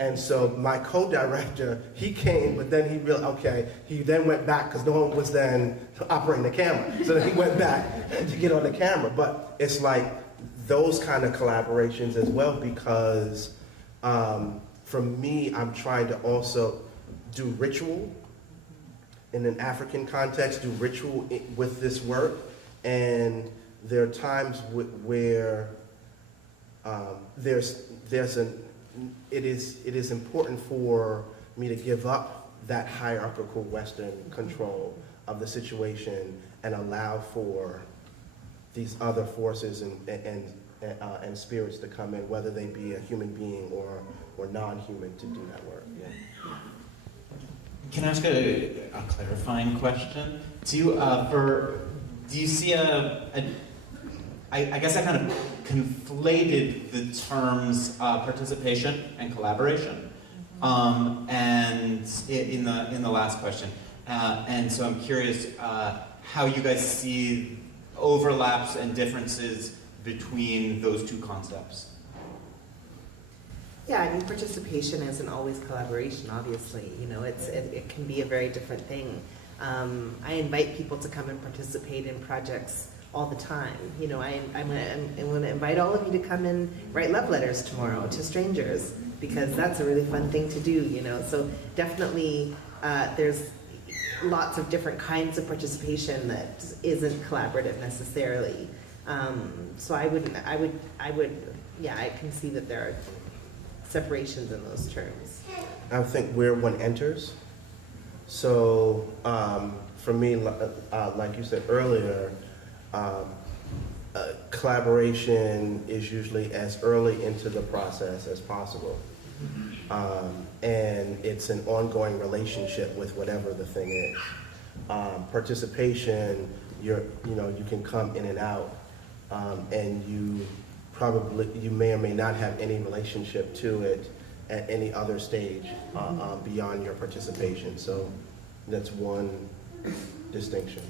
And so my co-director, he came, but then he realized, okay, he then went back because no one was then operating the camera. So then he went back to get on the camera. But it's like those kind of collaborations as well, because for me, I'm trying to also do ritual in an African context, do ritual with this work. And there are times where it is important for me to give up that hierarchical Western control of the situation and allow for these other forces and spirits to come in, whether they be a human being or non-human, to do that work. Yeah. Can I ask a clarifying question? Do you see I guess I kind of conflated the terms participation and collaboration, and in the last question, and so I'm curious how you guys see overlaps and differences between those two concepts. Yeah, I mean, participation isn't always collaboration, obviously. You know, it can be a very different thing. I invite people to come and participate in projects all the time. You know, I'm going to invite all of you to come and write love letters tomorrow to strangers, because that's a really fun thing to do, you know. So definitely there's lots of different kinds of participation that isn't collaborative necessarily. So I would, yeah, I can see that there are separations in those terms. I think where one enters. So for me, like you said earlier, collaboration is usually as early into the process as possible. And it's an ongoing relationship with whatever the thing is. Participation, you can come in and out, and you may or may not have any relationship to it at any other stage beyond your participation. So that's one distinction.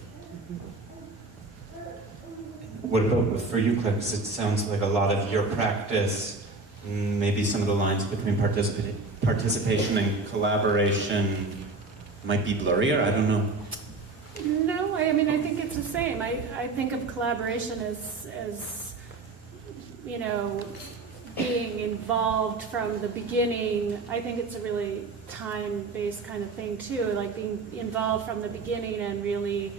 What about for you, Clare? Because it sounds like a lot of your practice, maybe some of the lines between participation and collaboration might be blurrier. I don't know. No, I mean, I think it's the same. I think of collaboration as you know, being involved from the beginning. I think it's a really time-based kind of thing too, like being involved from the beginning and really,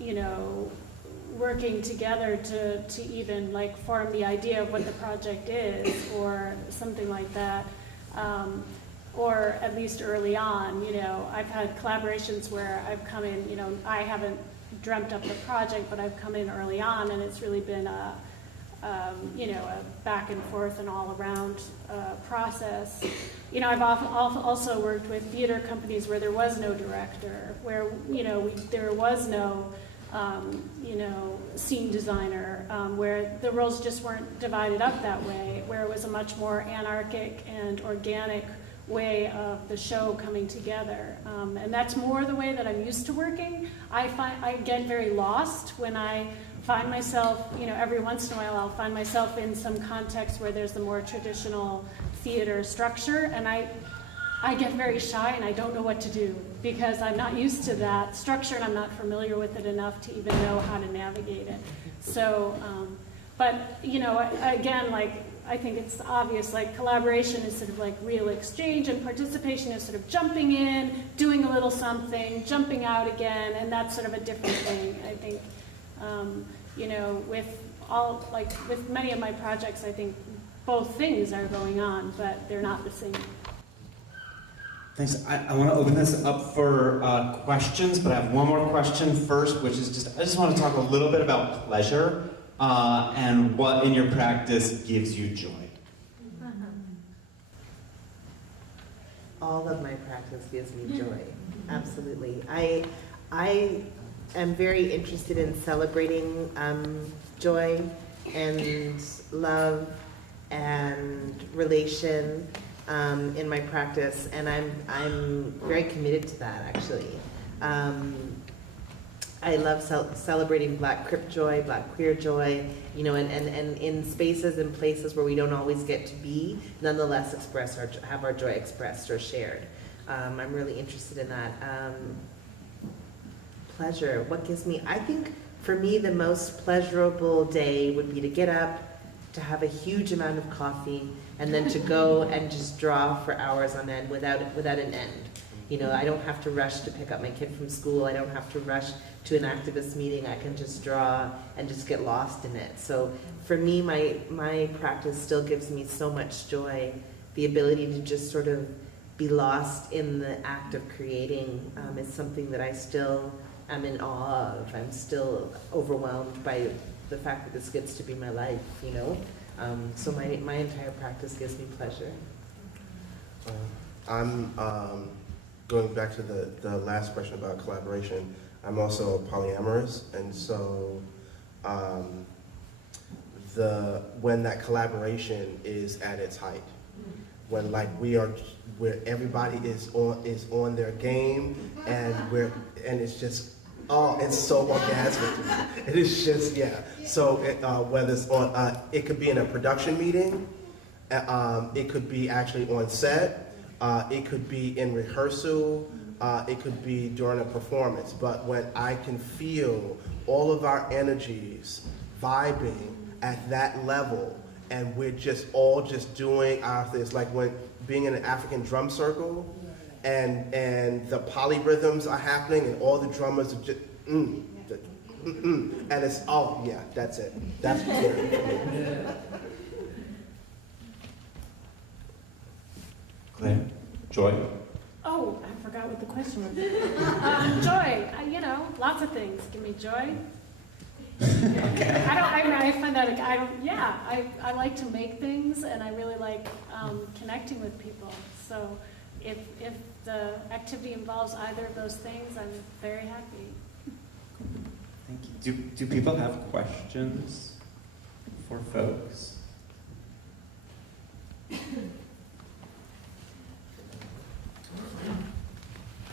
you know, working together to even like form the idea of what the project is or something like that. Or at least early on, you know, I've had collaborations where I've come in, you know, I haven't dreamt up the project, but I've come in early on, and it's really been a, you know, a back and forth and all around process. You know, I've also worked with theater companies where there was no director, where, you know, there was no, you know, scene designer, where the roles just weren't divided up that way, where it was a much more anarchic and organic way of the show coming together. And that's more the way that I'm used to working. I get very lost when I find myself, you know, every once in a while I'll find myself in some context where there's the more traditional theater structure, and I get very shy and I don't know what to do because I'm not used to that structure and I'm not familiar with it enough to even know how to navigate it. So, but, you know, again, like, I think it's obvious, like collaboration is sort of like real exchange, and participation is sort of jumping in, doing a little something, jumping out again, and that's sort of a different thing. I think, you know, with many of my projects, I think both things are going on, but they're not the same. Thanks. I want to open this up for questions, but I have one more question first, which is I just want to talk a little bit about pleasure. And what in your practice gives you joy? All of my practice gives me joy, absolutely. I am very interested in celebrating joy and love and relation in my practice, and I'm very committed to that, actually. I love celebrating Black Crip joy, Black queer joy, you know, and in spaces and places where we don't always get to be, nonetheless have our joy expressed or shared. I'm really interested in that. Pleasure, what gives me, I think for me the most pleasurable day would be to get up, to have a huge amount of coffee, and then to go and just draw for hours on end without an end. You know, I don't have to rush to pick up my kid from school. I don't have to rush to an activist meeting. I can just draw and just get lost in it. So for me, my practice still gives me so much joy. The ability to just sort of be lost in the act of creating is something that I still am in awe of. I'm still overwhelmed by the fact that this gets to be my life, you know? So my entire practice gives me pleasure. I'm going back to the last question about collaboration. I'm also polyamorous, and so when that collaboration is at its height, when like where everybody is on their game, and it's just it's so orgasmic to me. It is just So whether it's on, it could be in a production meeting, it could be actually on set. It could be in rehearsal, it could be during a performance, but when I can feel all of our energies vibing at that level, and we're just all just doing our things, like when being in an African drum circle, and the polyrhythms are happening, and all the drummers are just, and it's, that's it. That's clear. Claire? Joy? Oh, I forgot what the question was. Joy, lots of things give me joy. I find that, I like to make things, and I really like connecting with people. So if the activity involves either of those things, I'm very happy. Thank you. Do people have questions for folks?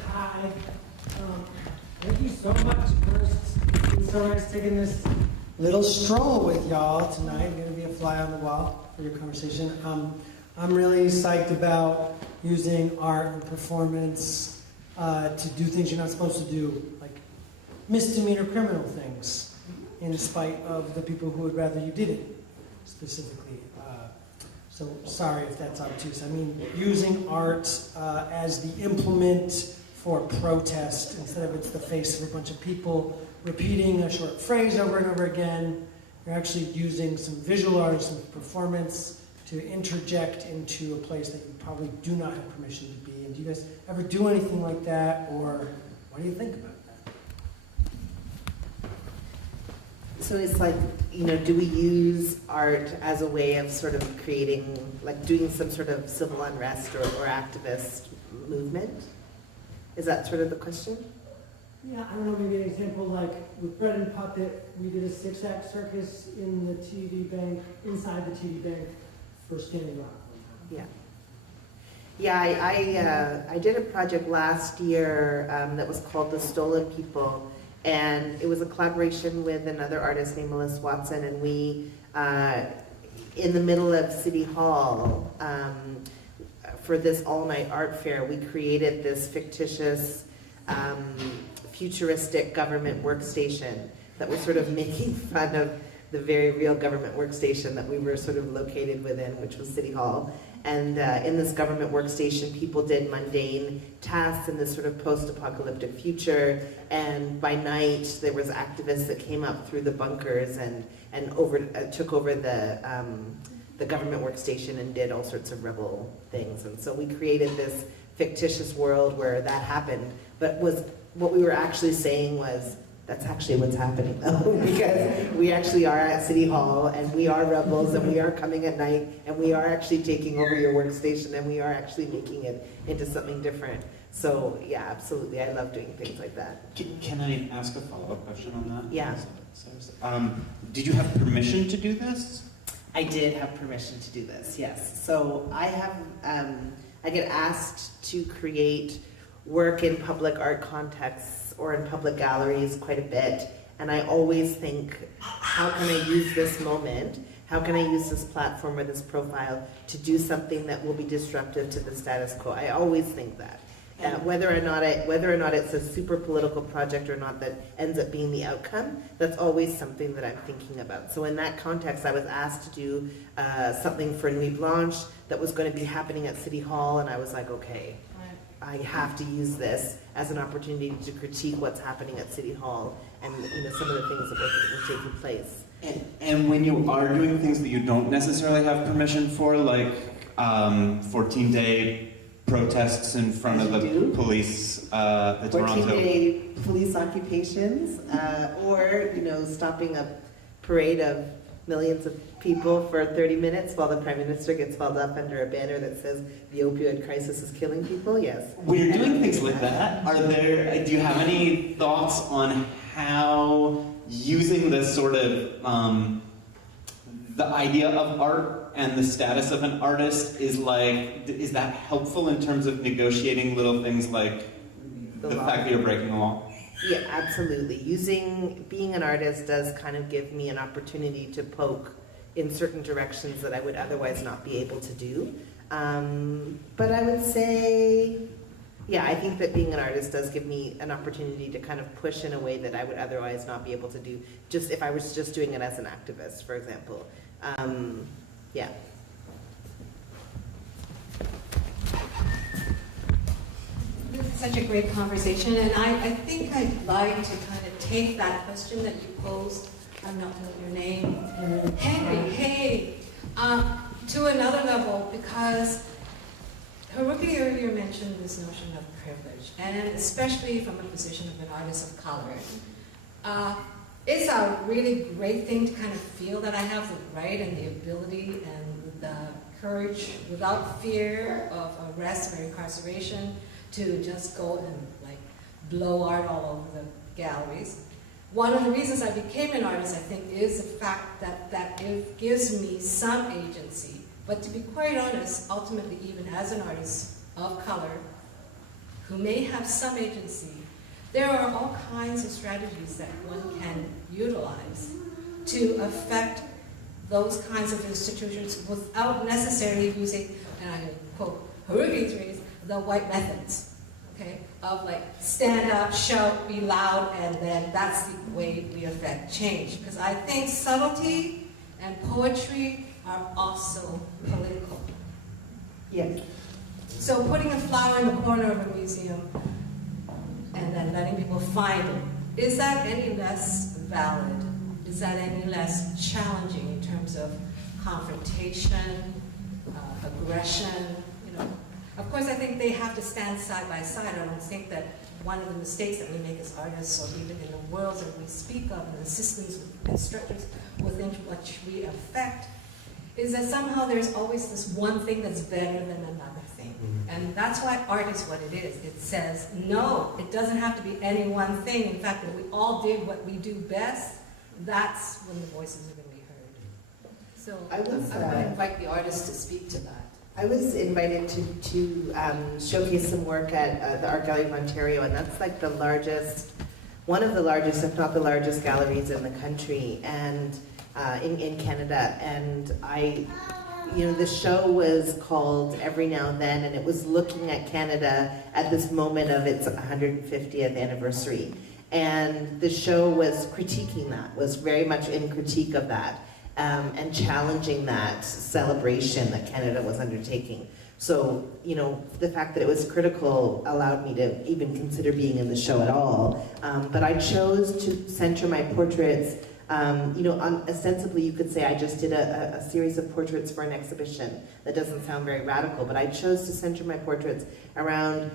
Hi. Thank you so much for being so nice taking this little stroll with y'all tonight. I'm going to be a fly on the wall for your conversation. I'm really psyched about using art and performance to do things you're not supposed to do, like misdemeanor criminal things, in spite of the people who would rather you didn't, specifically. So sorry if that's obtuse. I mean, using art as the implement for protest, instead of it's the face of a bunch of people repeating a short phrase over and over again. You're actually using some visual art, some performance to interject into a place that you probably do not have permission to be. And do you guys ever do anything like that, or what do you think about that? So it's like, do we use art as a way of sort of creating, like doing some sort of civil unrest or activist movement? Is that sort of the question? Yeah, I don't know, maybe an example like with Bread and Puppet, we did a 6-act circus in the TD Bank, inside the TD Bank for Standing Rock. Yeah, I did a project last year that was called The Stolen People, and it was a collaboration with another artist named Melissa Watson, and we, in the middle of City Hall, for this all-night art fair, we created this fictitious, futuristic government workstation that was sort of making fun of the very real government workstation that we were sort of located within, which was City Hall. And in this government workstation, people did mundane tasks in this sort of post-apocalyptic future. And by night, there was activists that came up through the bunkers and took over the government workstation and did all sorts of rebel things. And so we created this fictitious world where that happened. But what we were actually saying was, that's actually what's happening though, because we actually are at City Hall, and we are rebels, and we are coming at night, and we are actually taking over your workstation, and we are actually making it into something different. So yeah, absolutely, I love doing things like that. Can I ask a follow-up question on that? Yeah. Did you have permission to do this? I did have permission to do this, yes. So I have, I get asked to create work in public art contexts or in public galleries quite a bit, and I always think, how can I use this moment? How can I use this platform or this profile to do something that will be disruptive to the status quo? I always think that. Whether or not it's a super political project or not that ends up being the outcome, that's always something that I'm thinking about. So in that context, I was asked to do something for Nuit Blanche that was going to be happening at City Hall, and I was like, okay, I have to use this as an opportunity to critique what's happening at City Hall and some of the things that were taking place. And when you are doing things that you don't necessarily have permission for, like 14-day protests in front of the police, the Toronto... 14-day police occupations, or, stopping a parade of millions of people for 30 minutes while the Prime Minister gets held up under a banner that says the opioid crisis is killing people, yes. When you're doing things like that, do you have any thoughts on how using this sort of, the idea of art and the status of an artist is that helpful in terms of negotiating little things like the fact that you're breaking the law? Yeah, absolutely. Being an artist does kind of give me an opportunity to poke in certain directions that I would otherwise not be able to do. But I would say, yeah, I think that being an artist does give me an opportunity to kind of push in a way that I would otherwise not be able to do, just if I was just doing it as an activist, for example. Yeah. This is such a great conversation, and I think I'd like to kind of take that question that you posed, I'm not knowing your name, Henry, to another level, because Heru earlier mentioned this notion of privilege, and especially from a position of an artist of color. It's a really great thing to kind of feel that I have the right and the ability and the courage, without fear of arrest or incarceration, to just go and blow art all over the galleries. One of the reasons I became an artist, I think, is the fact that it gives me some agency. But to be quite honest, ultimately, even as an artist of color, who may have some agency, there are all kinds of strategies that one can utilize to affect those kinds of institutions without necessarily using, and I quote Heru's phrase, the white methods, okay? Of stand up, shout, be loud, and then that's the way we affect change. Because I think subtlety and poetry are also political. Yes. So putting a flower in the corner of a museum and then letting people find it, is that any less valid? Is that any less challenging in terms of confrontation, aggression? Of course, I think they have to stand side by side. I don't think that one of the mistakes that we make as artists, or even in the worlds that we speak of, and the systems and structures within which we affect, is that somehow there's always this one thing that's better than another thing. And that's why art is what it is. It says, no, it doesn't have to be any one thing. In fact, if we all did what we do best, that's when the voices are going to be heard. So I was, I'm going to invite the artist to speak to that. I was invited to showcase some work at the Art Gallery of Ontario, and that's the largest, one of the largest, if not the largest, galleries in the country, and in Canada. And the show was called Every Now and Then, and it was looking at Canada at this moment of its 150th anniversary. And the show was critiquing that, was very much in critique of that. And challenging that celebration that Canada was undertaking. So, the fact that it was critical allowed me to even consider being in the show at all. But I chose to center my portraits, ostensibly you could say I just did a series of portraits for an exhibition. That doesn't sound very radical, but I chose to center my portraits around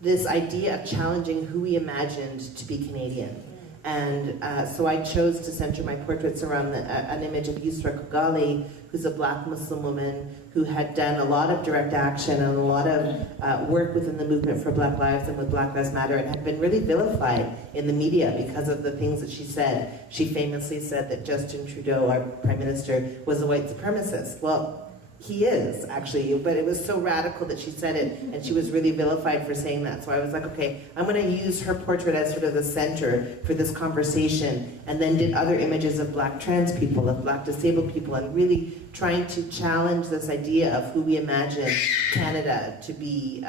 this idea of challenging who we imagined to be Canadian. And so I chose to center my portraits around an image of Yusra Kogali, who's a Black Muslim woman who had done a lot of direct action and a lot of work within the movement for Black Lives and with Black Lives Matter, and had been really vilified in the media because of the things that she said. She famously said that Justin Trudeau, our Prime Minister, was a white supremacist. Well, he is, actually, but it was so radical that she said it, and she was really vilified for saying that. So I was like, okay, I'm going to use her portrait as sort of the center for this conversation, and then did other images of Black trans people, of Black disabled people, and really trying to challenge this idea of who we imagine Canada to be.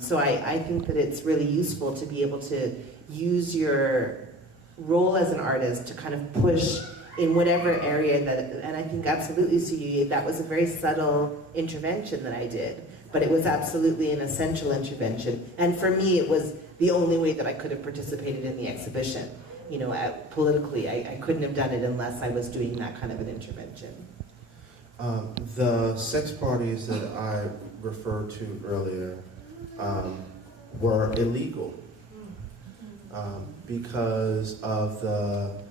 So I think that it's really useful to be able to use your role as an artist to kind of push in whatever area that, and I think absolutely, Suyu, that was a very subtle intervention that I did, but it was absolutely an essential intervention. And for me, it was the only way that I could have participated in the exhibition. You know, politically, I couldn't have done it unless I was doing that kind of an intervention. The sex parties that I referred to earlier were illegal because of the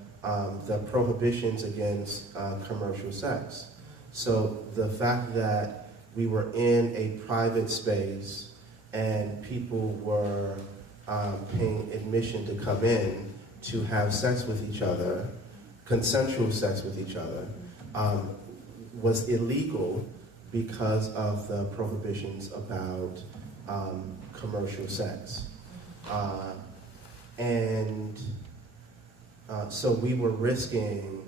prohibitions against commercial sex. So the fact that we were in a private space and people were paying admission to come in to have sex with each other, consensual sex with each other, was illegal because of the prohibitions about commercial sex. So we were risking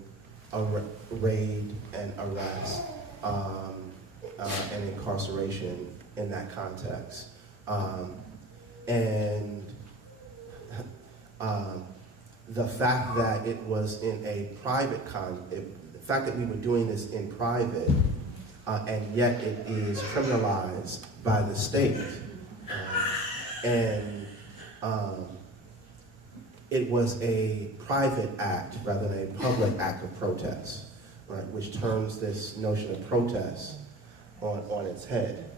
a raid and arrest and incarceration in that context. The fact that it was in a private the fact that we were doing this in private, and yet it is criminalized by the state. It was a private act rather than a public act of protest, right? Which turns this notion of protest on its head.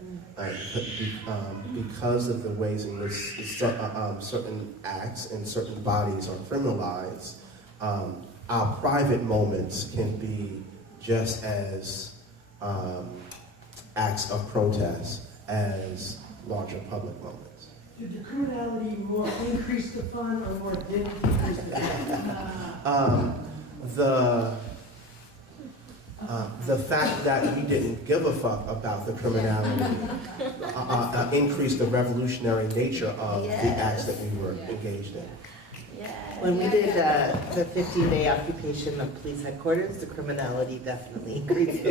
Because of the ways in which certain acts and certain bodies are criminalized, our private moments can be just as acts of protest as larger public moments. Did the criminality more increase the fun or more didn't increase the fun? The fact that we didn't give a fuck about the criminality increased the revolutionary nature of the acts that we were engaged in. When we did the 15-day occupation of police headquarters, the criminality definitely increased.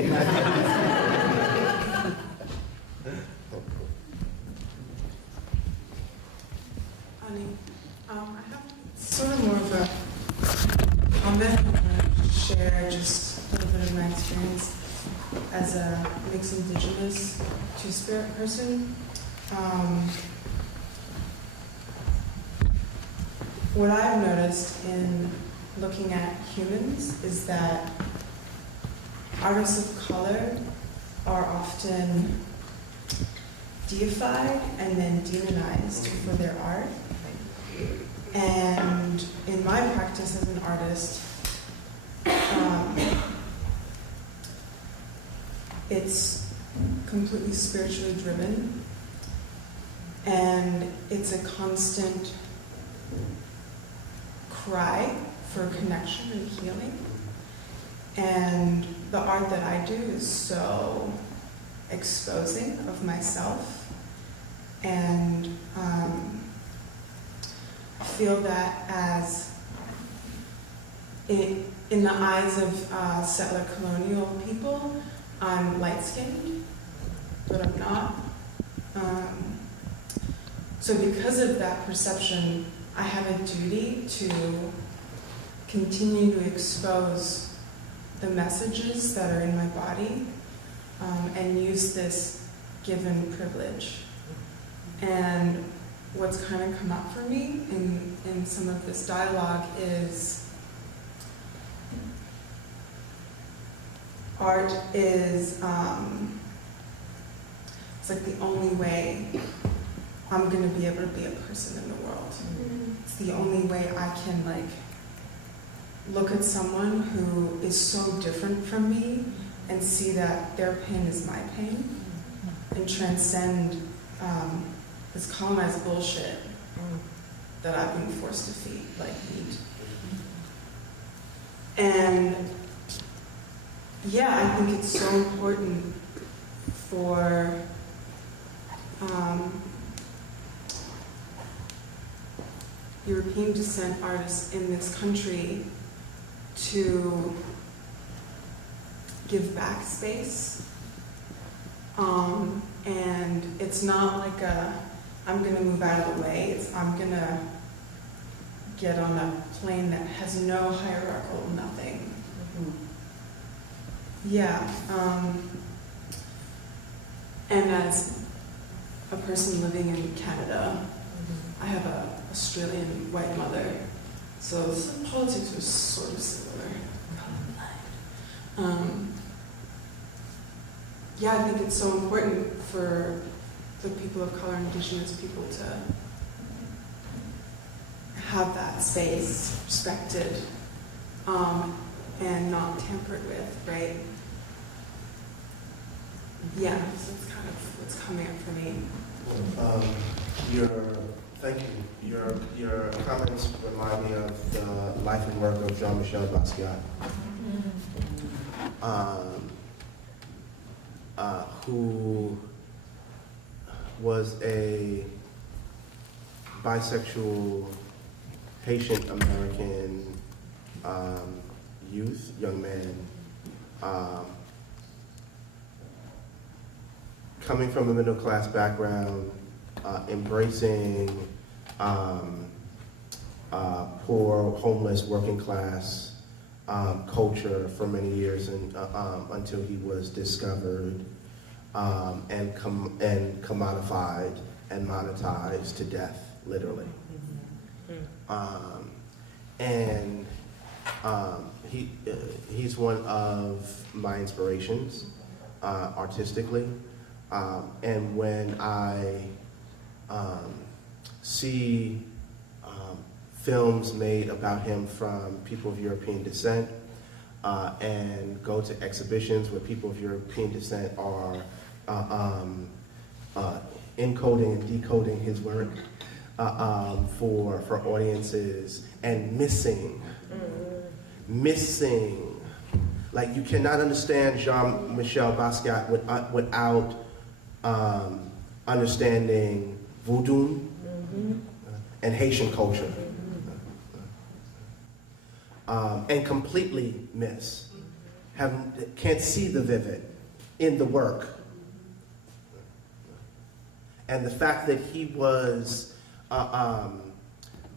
I have sort of more of a comment. I want to share just a little bit of my experience as a mixed indigenous two-spirit person. What I've noticed in looking at humans is that artists of color are often deified and then demonized for their art. And in my practice as an artist, it's completely spiritually driven, and it's a constant cry for connection and healing. And the art that I do is so exposing of myself, and I feel that as in the eyes of settler colonial people, I'm light-skinned, but I'm not. So because of that perception, I have a duty to continue to expose the messages that are in my body, and use this given privilege. And what's kind of come up for me in some of this dialogue is art is it's like the only way I'm going to be able to be a person in the world. It's the only way I can look at someone who is so different from me and see that their pain is my pain, and transcend this colonized bullshit that I've been forced to feed like meat. And yeah, I think it's so important for European descent artists in this country to give back space. And it's not like I'm gonna move out of the way, it's I'm gonna get on a plane that has no hierarchical nothing. Yeah, and as a person living in Canada, I have an Australian white mother, so the politics was sort of similar. Yeah, I think it's so important for the people of color, Indigenous people, to have that space respected and not tampered with, right? Yeah, so it's kind of what's coming up for me. Thank you. Your comments remind me of the life and work of Jean-Michel Basquiat, who was a bisexual Haitian-American young man, coming from a middle-class background, embracing poor, homeless, working class culture for many years, and until he was discovered and commodified and monetized to death, literally. He's one of my inspirations artistically, and when I see films made about him from people of European descent, and go to exhibitions where people of European descent are encoding and decoding his work for audiences, and missing, like you cannot understand Jean-Michel Basquiat without understanding voodoo and Haitian culture, and completely can't see the vivid in the work. And the fact that he was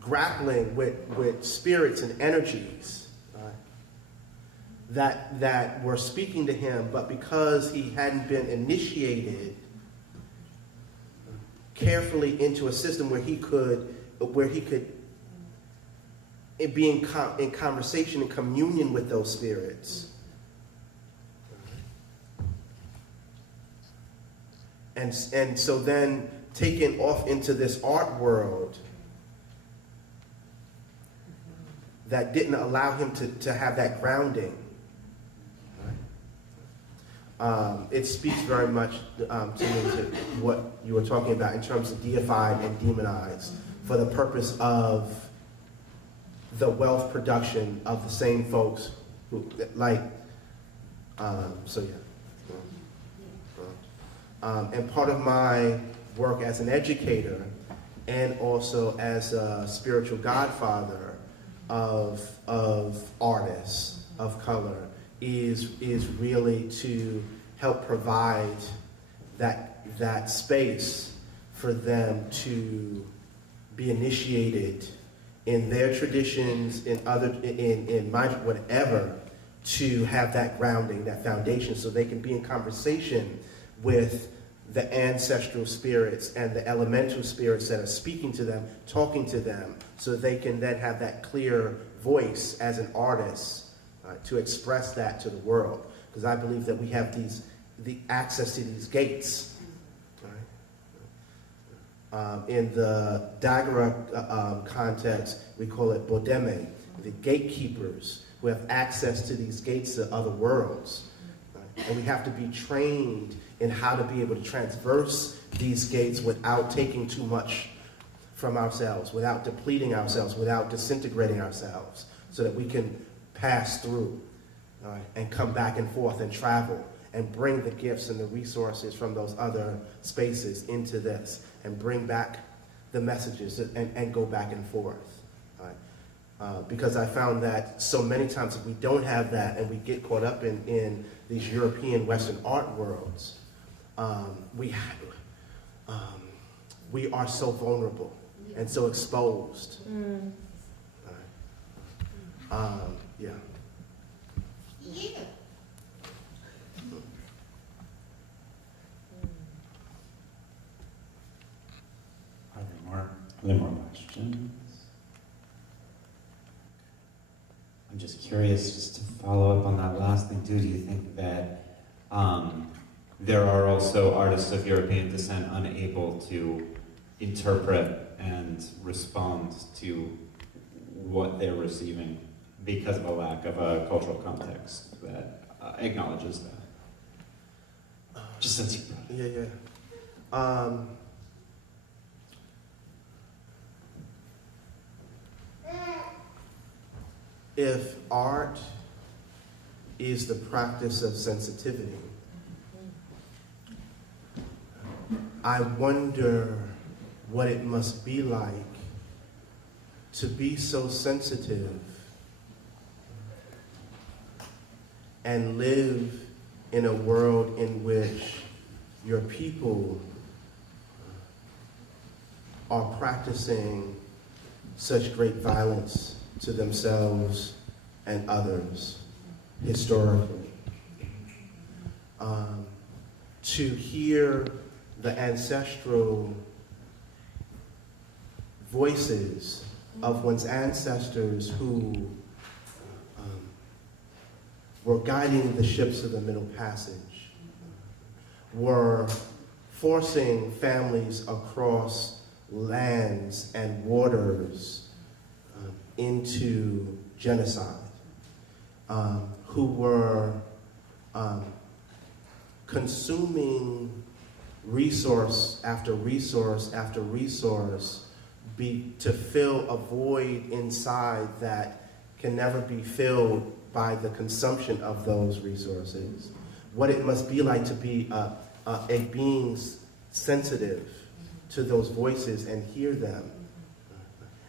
grappling with spirits and energies that were speaking to him, but because he hadn't been initiated carefully into a system where he could be in conversation and communion with those spirits, and so then taken off into this art world that didn't allow him to have that grounding. It speaks very much to me to what you were talking about in terms of deified and demonized for the purpose of the wealth production of the same folks who, and part of my work as an educator and also as a spiritual godfather of artists of color is really to help provide that space for them to be initiated in their traditions, in my whatever, to have that grounding, that foundation, so they can be in conversation with the ancestral spirits and the elemental spirits that are speaking to them, talking to them, so they can then have that clear voice as an artist to express that to the world. Because I believe that we have the access to these gates. In the Dagara context, we call it Bodeme, the gatekeepers who have access to these gates to other worlds. And we have to be trained in how to be able to transverse these gates without taking too much from ourselves, without depleting ourselves, without disintegrating ourselves, so that we can pass through. all right, and come back and forth and travel and bring the gifts and the resources from those other spaces into this and bring back the messages and go back and forth. All right? Because I found that so many times if we don't have that and we get caught up in these European Western art worlds, we are so vulnerable and so exposed. Yeah. Yeah. Are there more questions? I'm just curious, just to follow up on that last thing too, do you think that there are also artists of European descent unable to interpret and respond to what they're receiving because of a lack of a cultural context that acknowledges that? Just since you brought it. Yeah. If art is the practice of sensitivity, I wonder what it must be like to be so sensitive and live in a world in which your people are practicing such great violence to themselves and others historically. To hear the ancestral voices of one's ancestors who were guiding the ships of the Middle Passage, were forcing families across lands and waters into genocide, who were consuming resource after resource after resource to fill a void inside that can never be filled by the consumption of those resources. What it must be like to be a being sensitive to those voices and hear them,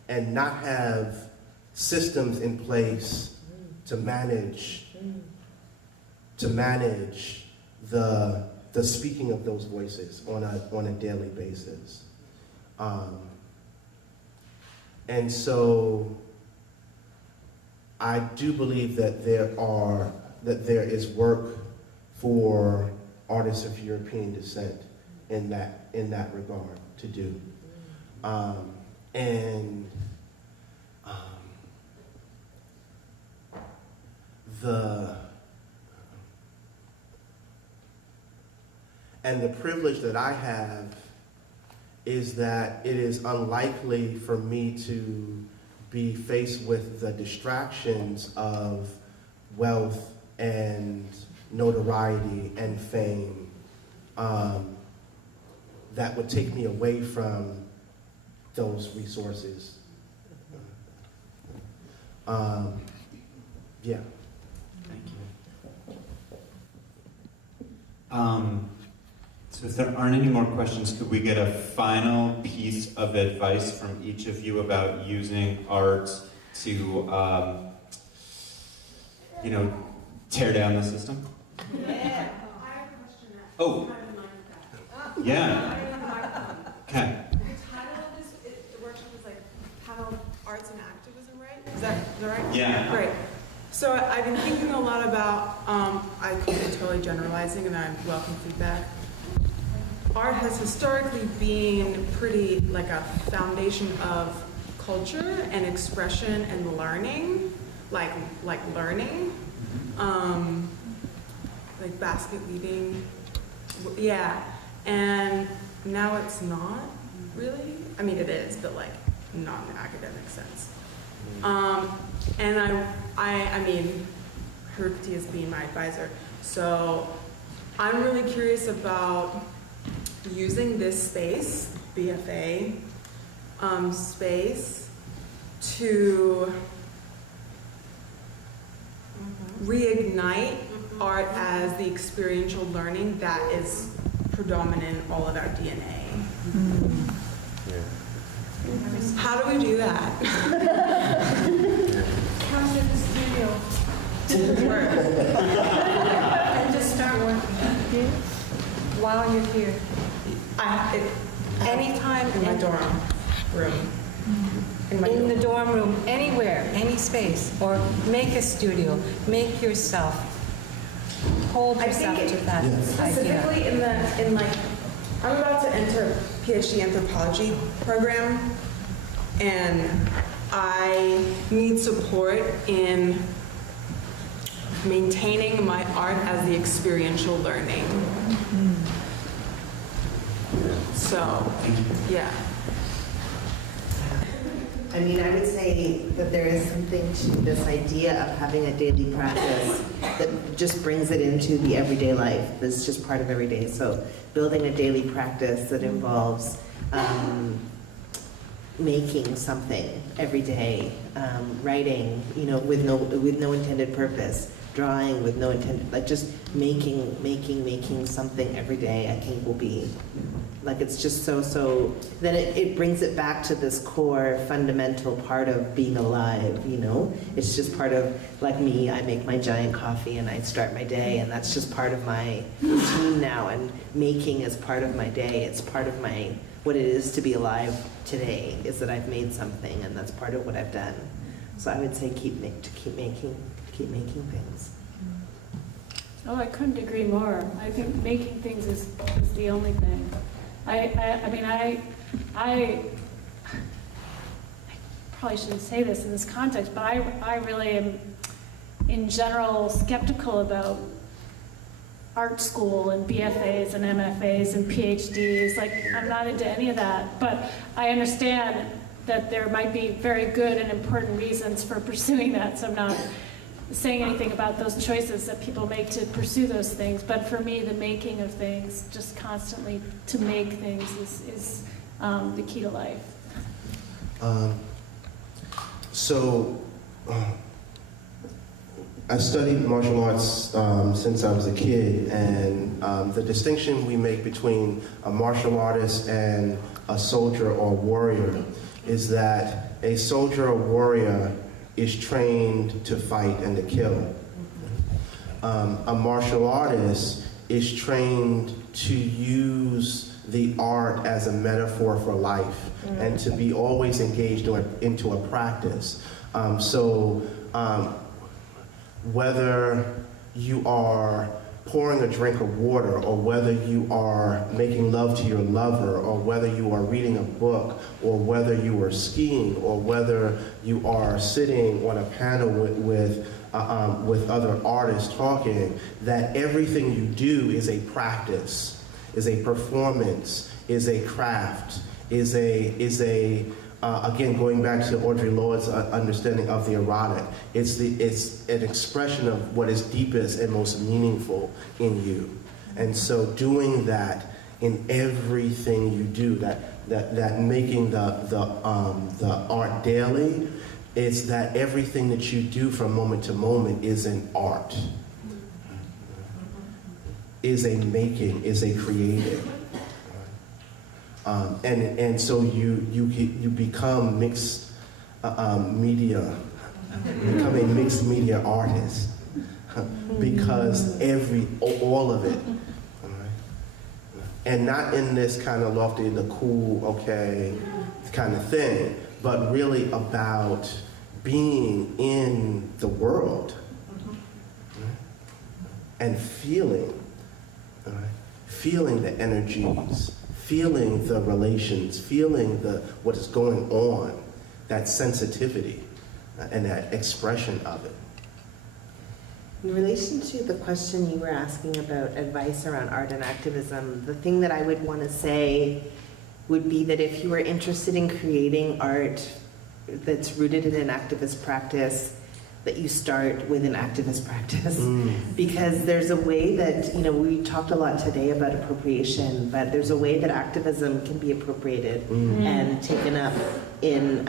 and not have systems in place to manage the speaking of those voices on a daily basis. And so I do believe that there is work for artists of European descent in that regard to do. And the privilege that I have is that it is unlikely for me to be faced with the distractions of wealth and notoriety and fame that would take me away from those resources. Yeah. Thank you. So if there aren't any more questions, could we get a final piece of advice from each of you about using art to, tear down the system? Yeah. I have a question. Oh. Yeah. Okay. The title of this workshop is like Panel Arts and Activism, right? Is that right? Yeah. Great. So I've been thinking a lot about, I could be totally generalizing and I welcome feedback. Art has historically been pretty like a foundation of culture and expression and learning, like learning, like basket weaving, yeah. And now it's not really. I mean, it is, but like not in the academic sense. And I mean, Heru Khuti has been my advisor, so I'm really curious about using this space, BFA space, to reignite art as the experiential learning that is predominant in all of our DNA. How do we do that? Come to the studio Work. and just start working while you're here. Anytime, In my dorm room. in the dorm room, anywhere, any space, or make a studio, make yourself, hold I yourself think to that idea. Specifically in like, I'm about to enter a PhD anthropology program, and I need support in maintaining my art as the experiential learning. So, yeah. I mean, I would say that there is something to this idea of having a daily practice that just brings it into the everyday life. That's just part of every day. So building a daily practice that involves making something every day, writing, with no intended purpose, drawing with no intended, like just making something every day, I think will be, like it's just so, then it brings it back to this core fundamental part of being alive, It's just part of, like me, I make my giant coffee and I start my day, and that's just part of my routine now, and making is part of my day. It's part of what it is to be alive today, is that I've made something, and that's part of what I've done. So I would say keep making things. Oh, I couldn't agree more. I think making things is the only thing. I probably shouldn't say this in this context, but I really am, in general, skeptical about art school and BFAs and MFAs and PhDs. Like, I'm not into any of that, but I understand that there might be very good and important reasons for pursuing that, so I'm not saying anything about those choices that people make to pursue those things. But for me, the making of things, just constantly to make things, is the key to life. I studied martial arts since I was a kid, and the distinction we make between a martial artist and a soldier or warrior is that a soldier or warrior is trained to fight and to kill. A martial artist is trained to use the art as a metaphor for life and to be always engaged into a practice. Whether you are pouring a drink of water, or whether you are making love to your lover, or whether you are reading a book, or whether you are skiing, or whether you are sitting on a panel with other artists talking, that everything you do is a practice, is a performance, is a craft, is a again, going back to Audre Lorde's understanding of the erotic, it's an expression of what is deepest and most meaningful in you. And so doing that in everything you do, that making the art daily, is that everything that you do from moment to moment is an art, is a making, is a creating. And so you become mixed media, become a mixed media artist, because all of it, and not in this kind of lofty, the cool, okay, kind of thing, but really about being in the world and feeling the energies, feeling the relations, feeling what is going on, that sensitivity and that expression of it. In relation to the question you were asking about advice around art and activism, the thing that I would want to say would be that if you are interested in creating art that's rooted in an activist practice, that you start with an activist practice. Because there's a way that, we talked a lot today about appropriation, but there's a way that activism can be appropriated and taken up in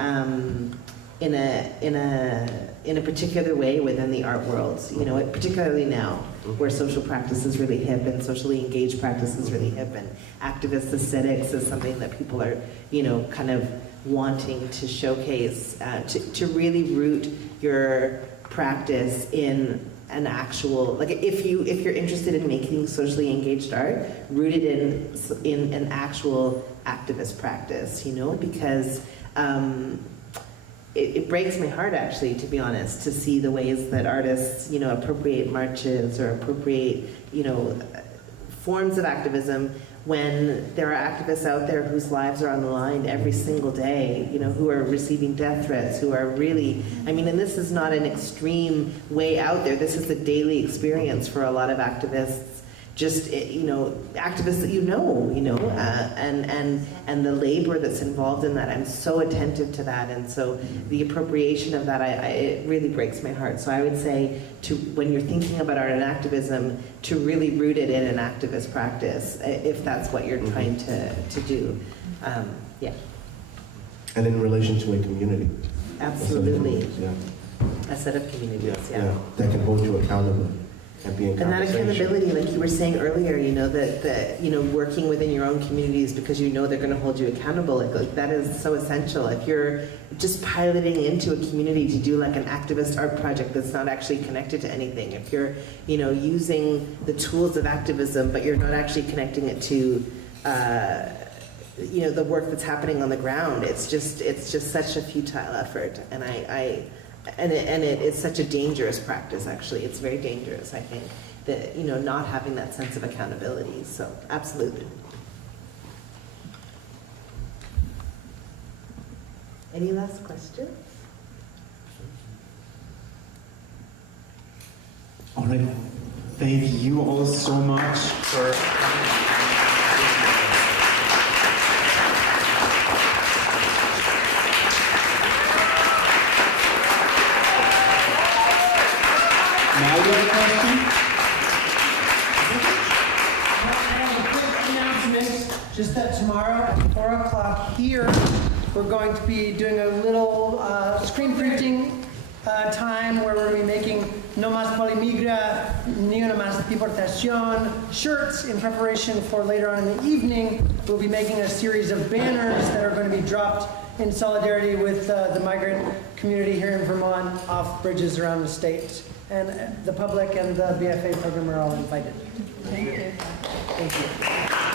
in a particular way within the art world, you know, particularly now, where social practice is really hip and socially engaged practice is really hip, and activist aesthetics is something that people are, you know, kind of wanting to showcase, to really root your practice in an actual, like if you're interested in making socially engaged art, rooted in an actual activist practice, you know, because it breaks my heart, actually, to be honest, to see the ways that artists, you know, appropriate marches or appropriate, you know, forms of activism when there are activists out there whose lives are on the line every single day, you know, who are receiving death threats, who are really, I mean, and this is not an extreme way out there. This is a daily experience for a lot of activists. Just, you know, activists that you know, and the labor that's involved in that. I'm so attentive to that, and so the appropriation of that, it really breaks my heart. So I would say, when you're thinking about art and activism, to really root it in an activist practice, if that's what you're trying to do. Yeah. And in relation to a community. Absolutely. Yeah. A set of communities, yeah. That can hold you accountable. And that accountability, like you were saying earlier, you know, that you know, working within your own communities because you know they're going to hold you accountable, like that is so essential. If you're just piloting into a community to do like an activist art project that's not actually connected to anything, if you're, you know, using the tools of activism but you're not actually connecting it to you know, the work that's happening on the ground, it's just such a futile effort, and it's such a dangerous practice, actually. It's very dangerous, I think, that, you know, not having that sense of accountability. So, absolutely. Any last questions? All right. Thank you all so much for... Now you have a question? I have a quick announcement, just that tomorrow at 4 o'clock here, we're going to be doing a little screen printing time where we're going to be making No Más Polimigra, Ni Una Más Deportación shirts in preparation for later on in the evening. We'll be making a series of banners that are going to be dropped in solidarity with the migrant community here in Vermont off bridges around the state. And the public and the BFA program are all invited. Thank you. Thank you.